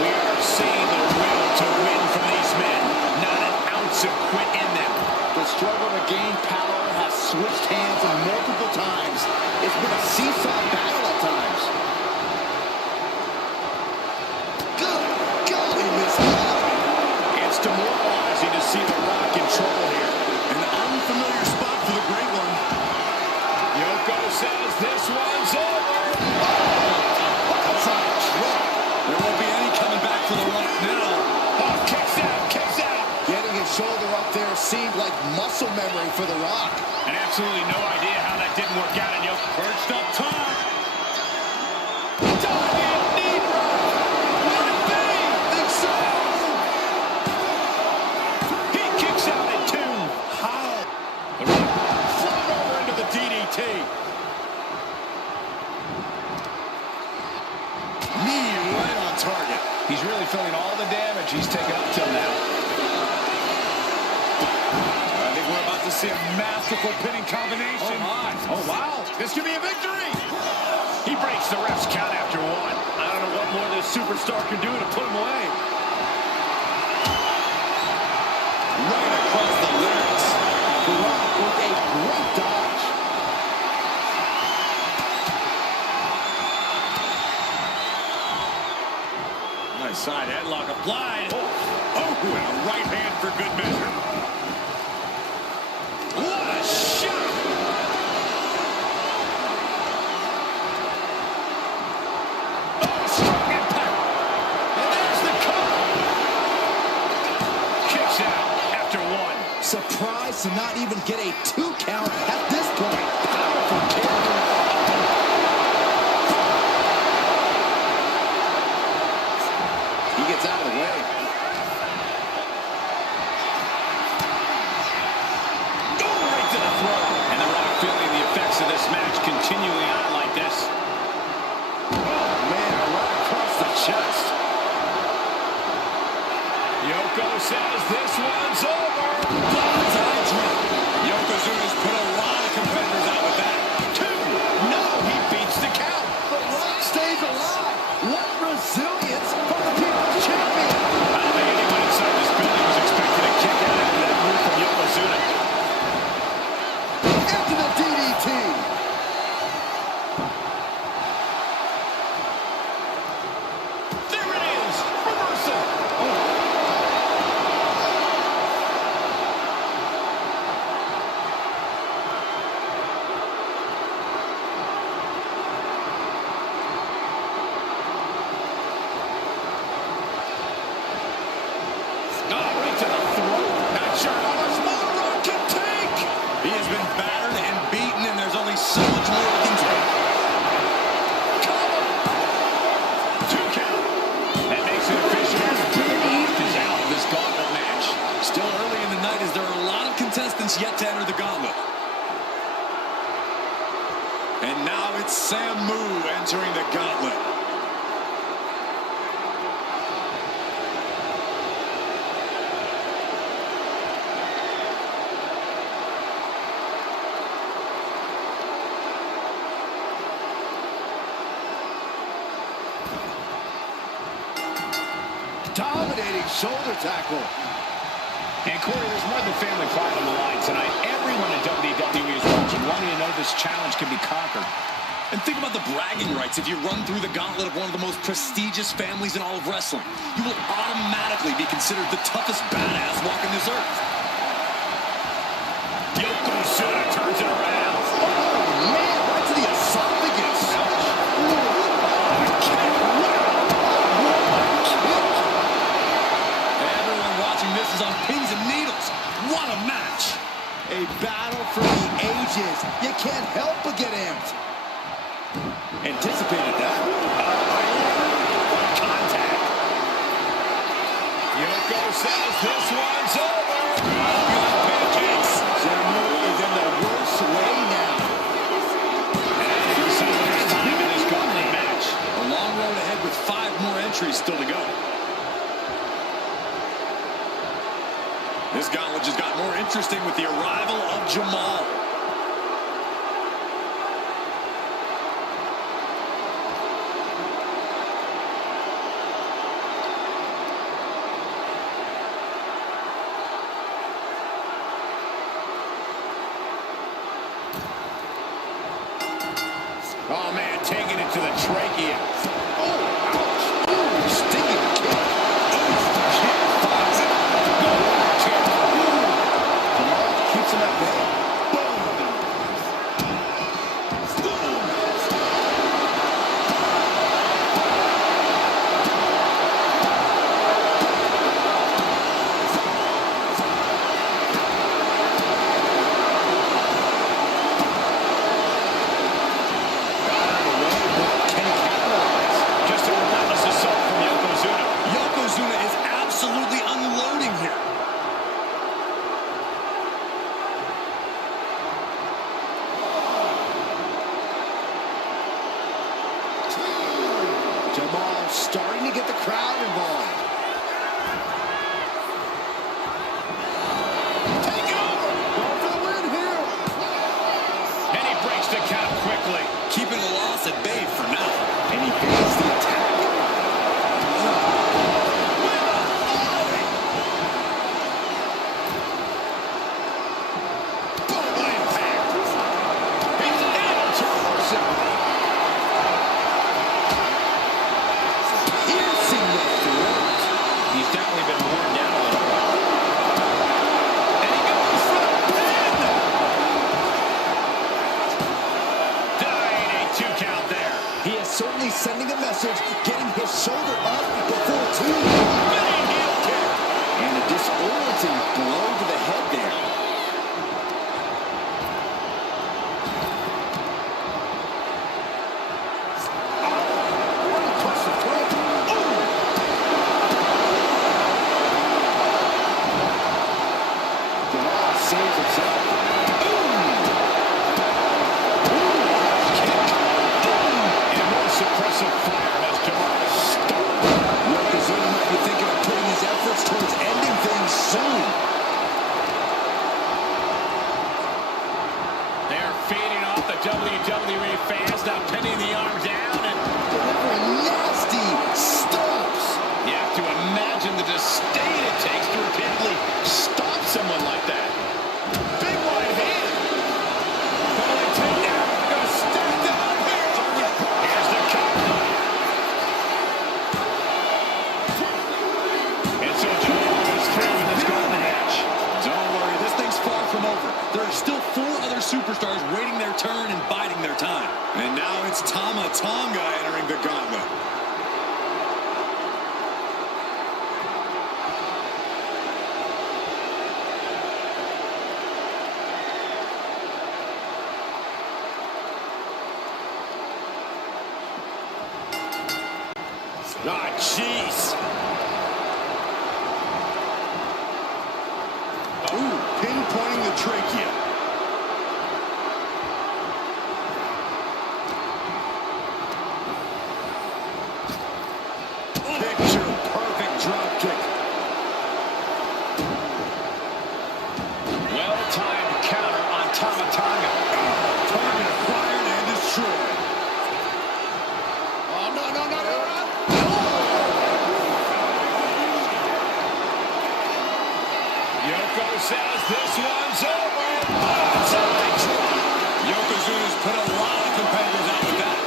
We are seeing the will to win from these men. Not an ounce of quit in them. The struggle to gain power has switched hands multiple times. It's been a seesaw battle at times. Good God, he missed that. It's demoralizing to see The Rock in trouble here. An unfamiliar spot for the Great One. Yoko says this one's over. Outside drop. There won't be any coming back for The Rock now. Oh, kicks out, kicks out. Getting his shoulder up there seemed like muscle memory for The Rock. And absolutely no idea how that didn't work out. And Yoko Perched up top. diving knee drop. Will it be? Think so. He kicks out at two. How? The Rock flung over into the DDT. Knee right on target. He's really feeling all the damage he's taken up till now. I think we're about to see a masterful pinning combination. Oh, my. Oh, wow. This could be a victory. He breaks the ref's count after one. I don't know what more this superstar can do to put him away. Right across the lyrics. The Rock with a great dodge. Nice side headlock applied. Oh, and a right hand for good measure. What a shot! Oh, strong impact. And there's the cover. Kicks out after one. Surprised to not even get a 2 count at this point. Powerful kick. He gets out of the way. Oh, right to the throat. And The Rock feeling the effects of this match continuing on like this. Oh, man, right across the chest. Yoko says this one's over. Blindside drop. Yokozuna's put a lot of competitors out with that. Two. No, he beats the count. The Rock stays alive. What resilience from the People's Champion. I don't think anyone inside this building was expecting a kick out after that move from Yokozuna. Into the DDT. pressure. How much more Rock can take? He has been battered and beaten, and there's only so much more he can take. Two count. That makes it official. Rock is out of this gauntlet match. Still early in the night as there are a lot of contestants yet to enter the gauntlet. And now it's Samu entering the gauntlet. Dominating shoulder tackle. And Corey, there's more than family pride on the line tonight. Everyone in WWE is watching, wanting to know this challenge can be conquered. And think about the bragging rights. If you run through the gauntlet of one of the most prestigious families in all of wrestling, you will automatically be considered the toughest badass walking this earth. Yokozuna turns it around. Oh, man, right to the esophagus. Everyone watching this is on pins and needles. What a match. A battle for the ages. You can't help but get amped. Anticipated that. Contact. Yoko says this one's over. Pancakes. Samu is in the worst way now. And some of his time in this gauntlet match. A long road ahead with 5 more entries still to go. This gauntlet just got more interesting with the arrival of Jamal. Oh, man, taking it to the trachea. Oh, ouch. Ooh, stinging kick. Jamal keeps him at bay. Just a relentless assault from Yokozuna. Yokozuna is absolutely unloading here. Jamal starting to get the crowd involved. Take over. Going for the win here. And he breaks the count quickly. Keeping the loss at bay for now. And he fades the attack. Boom, impact. He's able to reverse it. Piercing the throat. He's definitely been worn down a little bit. And he goes for the pin. Dying a 2 count there. He is certainly sending a message, getting his shoulder up before 2. Big heel kick. And a disorienting blow to the head there. Right across the throat. Jamal saves himself. And more suppressive fire as Jamal started. Yokozuna might be thinking of putting his efforts towards ending things soon. They're feeding off the WWE fans, now pinning the arm down, and Delivering nasty stops. you have to imagine the disdain it takes to repeatedly stop someone like that. Big right hand. Pulling takedown. Gonna step down here. Here's the cover. And so Jamal is through in this gauntlet match. Don't worry, this thing's far from over. There are still 4 other superstars waiting their turn and biding their time. And now it's Tama Tonga entering the gauntlet. Ah, jeez. Ooh, pinpointing the trachea. Picture perfect drop kick. Well-timed counter on Tamatanga. Target acquired and destroyed. Oh, no, no, no, no, no. Yoko says this one's over. Oh, it's a big drop. Yokozuna's put a lot of competitors out with that.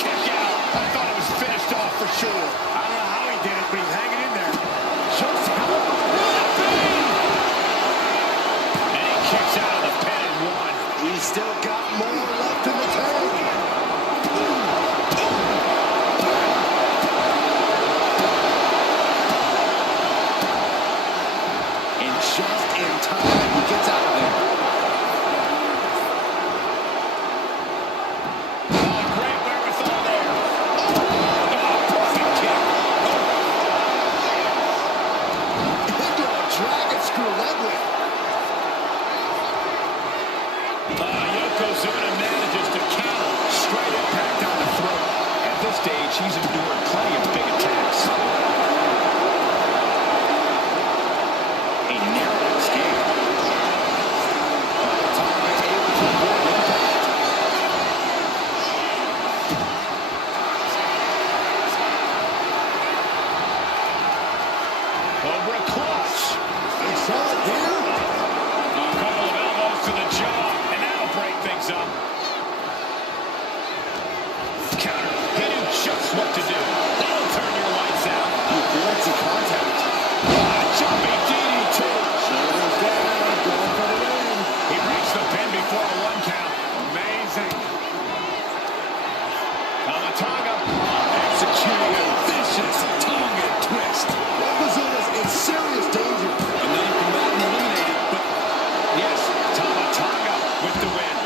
Kick out. I thought it was finished off for sure. I don't know how he did it, but he's hanging in there. Just how and he kicks out of the pin and one. He's still got more left in the tank. And just in time, he gets out of there. Oh, great wherewithal there. Oh, perfect kick. Into a dragon screw leg whip. Yokozuna manages to counter. Straight impact on the throat. At this stage, he's endured plenty of big attacks. A narrow escape. Tamatanga able to avoid impact. Cobra clutch. They saw it here. A couple of elbows to the jaw, and that'll break things up. Counter. He knew just what to do. That'll turn your lights out. He avoids the contact. Jumping DDT. Shoulders down, going for the win. He breaks the pin before a one count. Amazing. Tamatanga. Executing a vicious Tonga twist. Yokozuna's in serious danger. Another combatant eliminated, but Yes, Tamatanga with the win.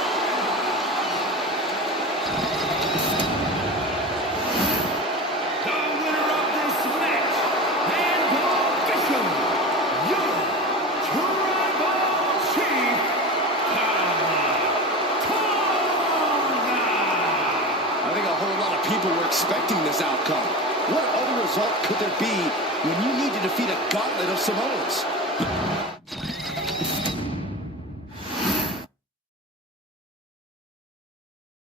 The winner of this match, and official, your Tribal Chief, Tamatanga. I think a whole lot of people were expecting this outcome. What other result could there be when you need to defeat a gauntlet of Samoans?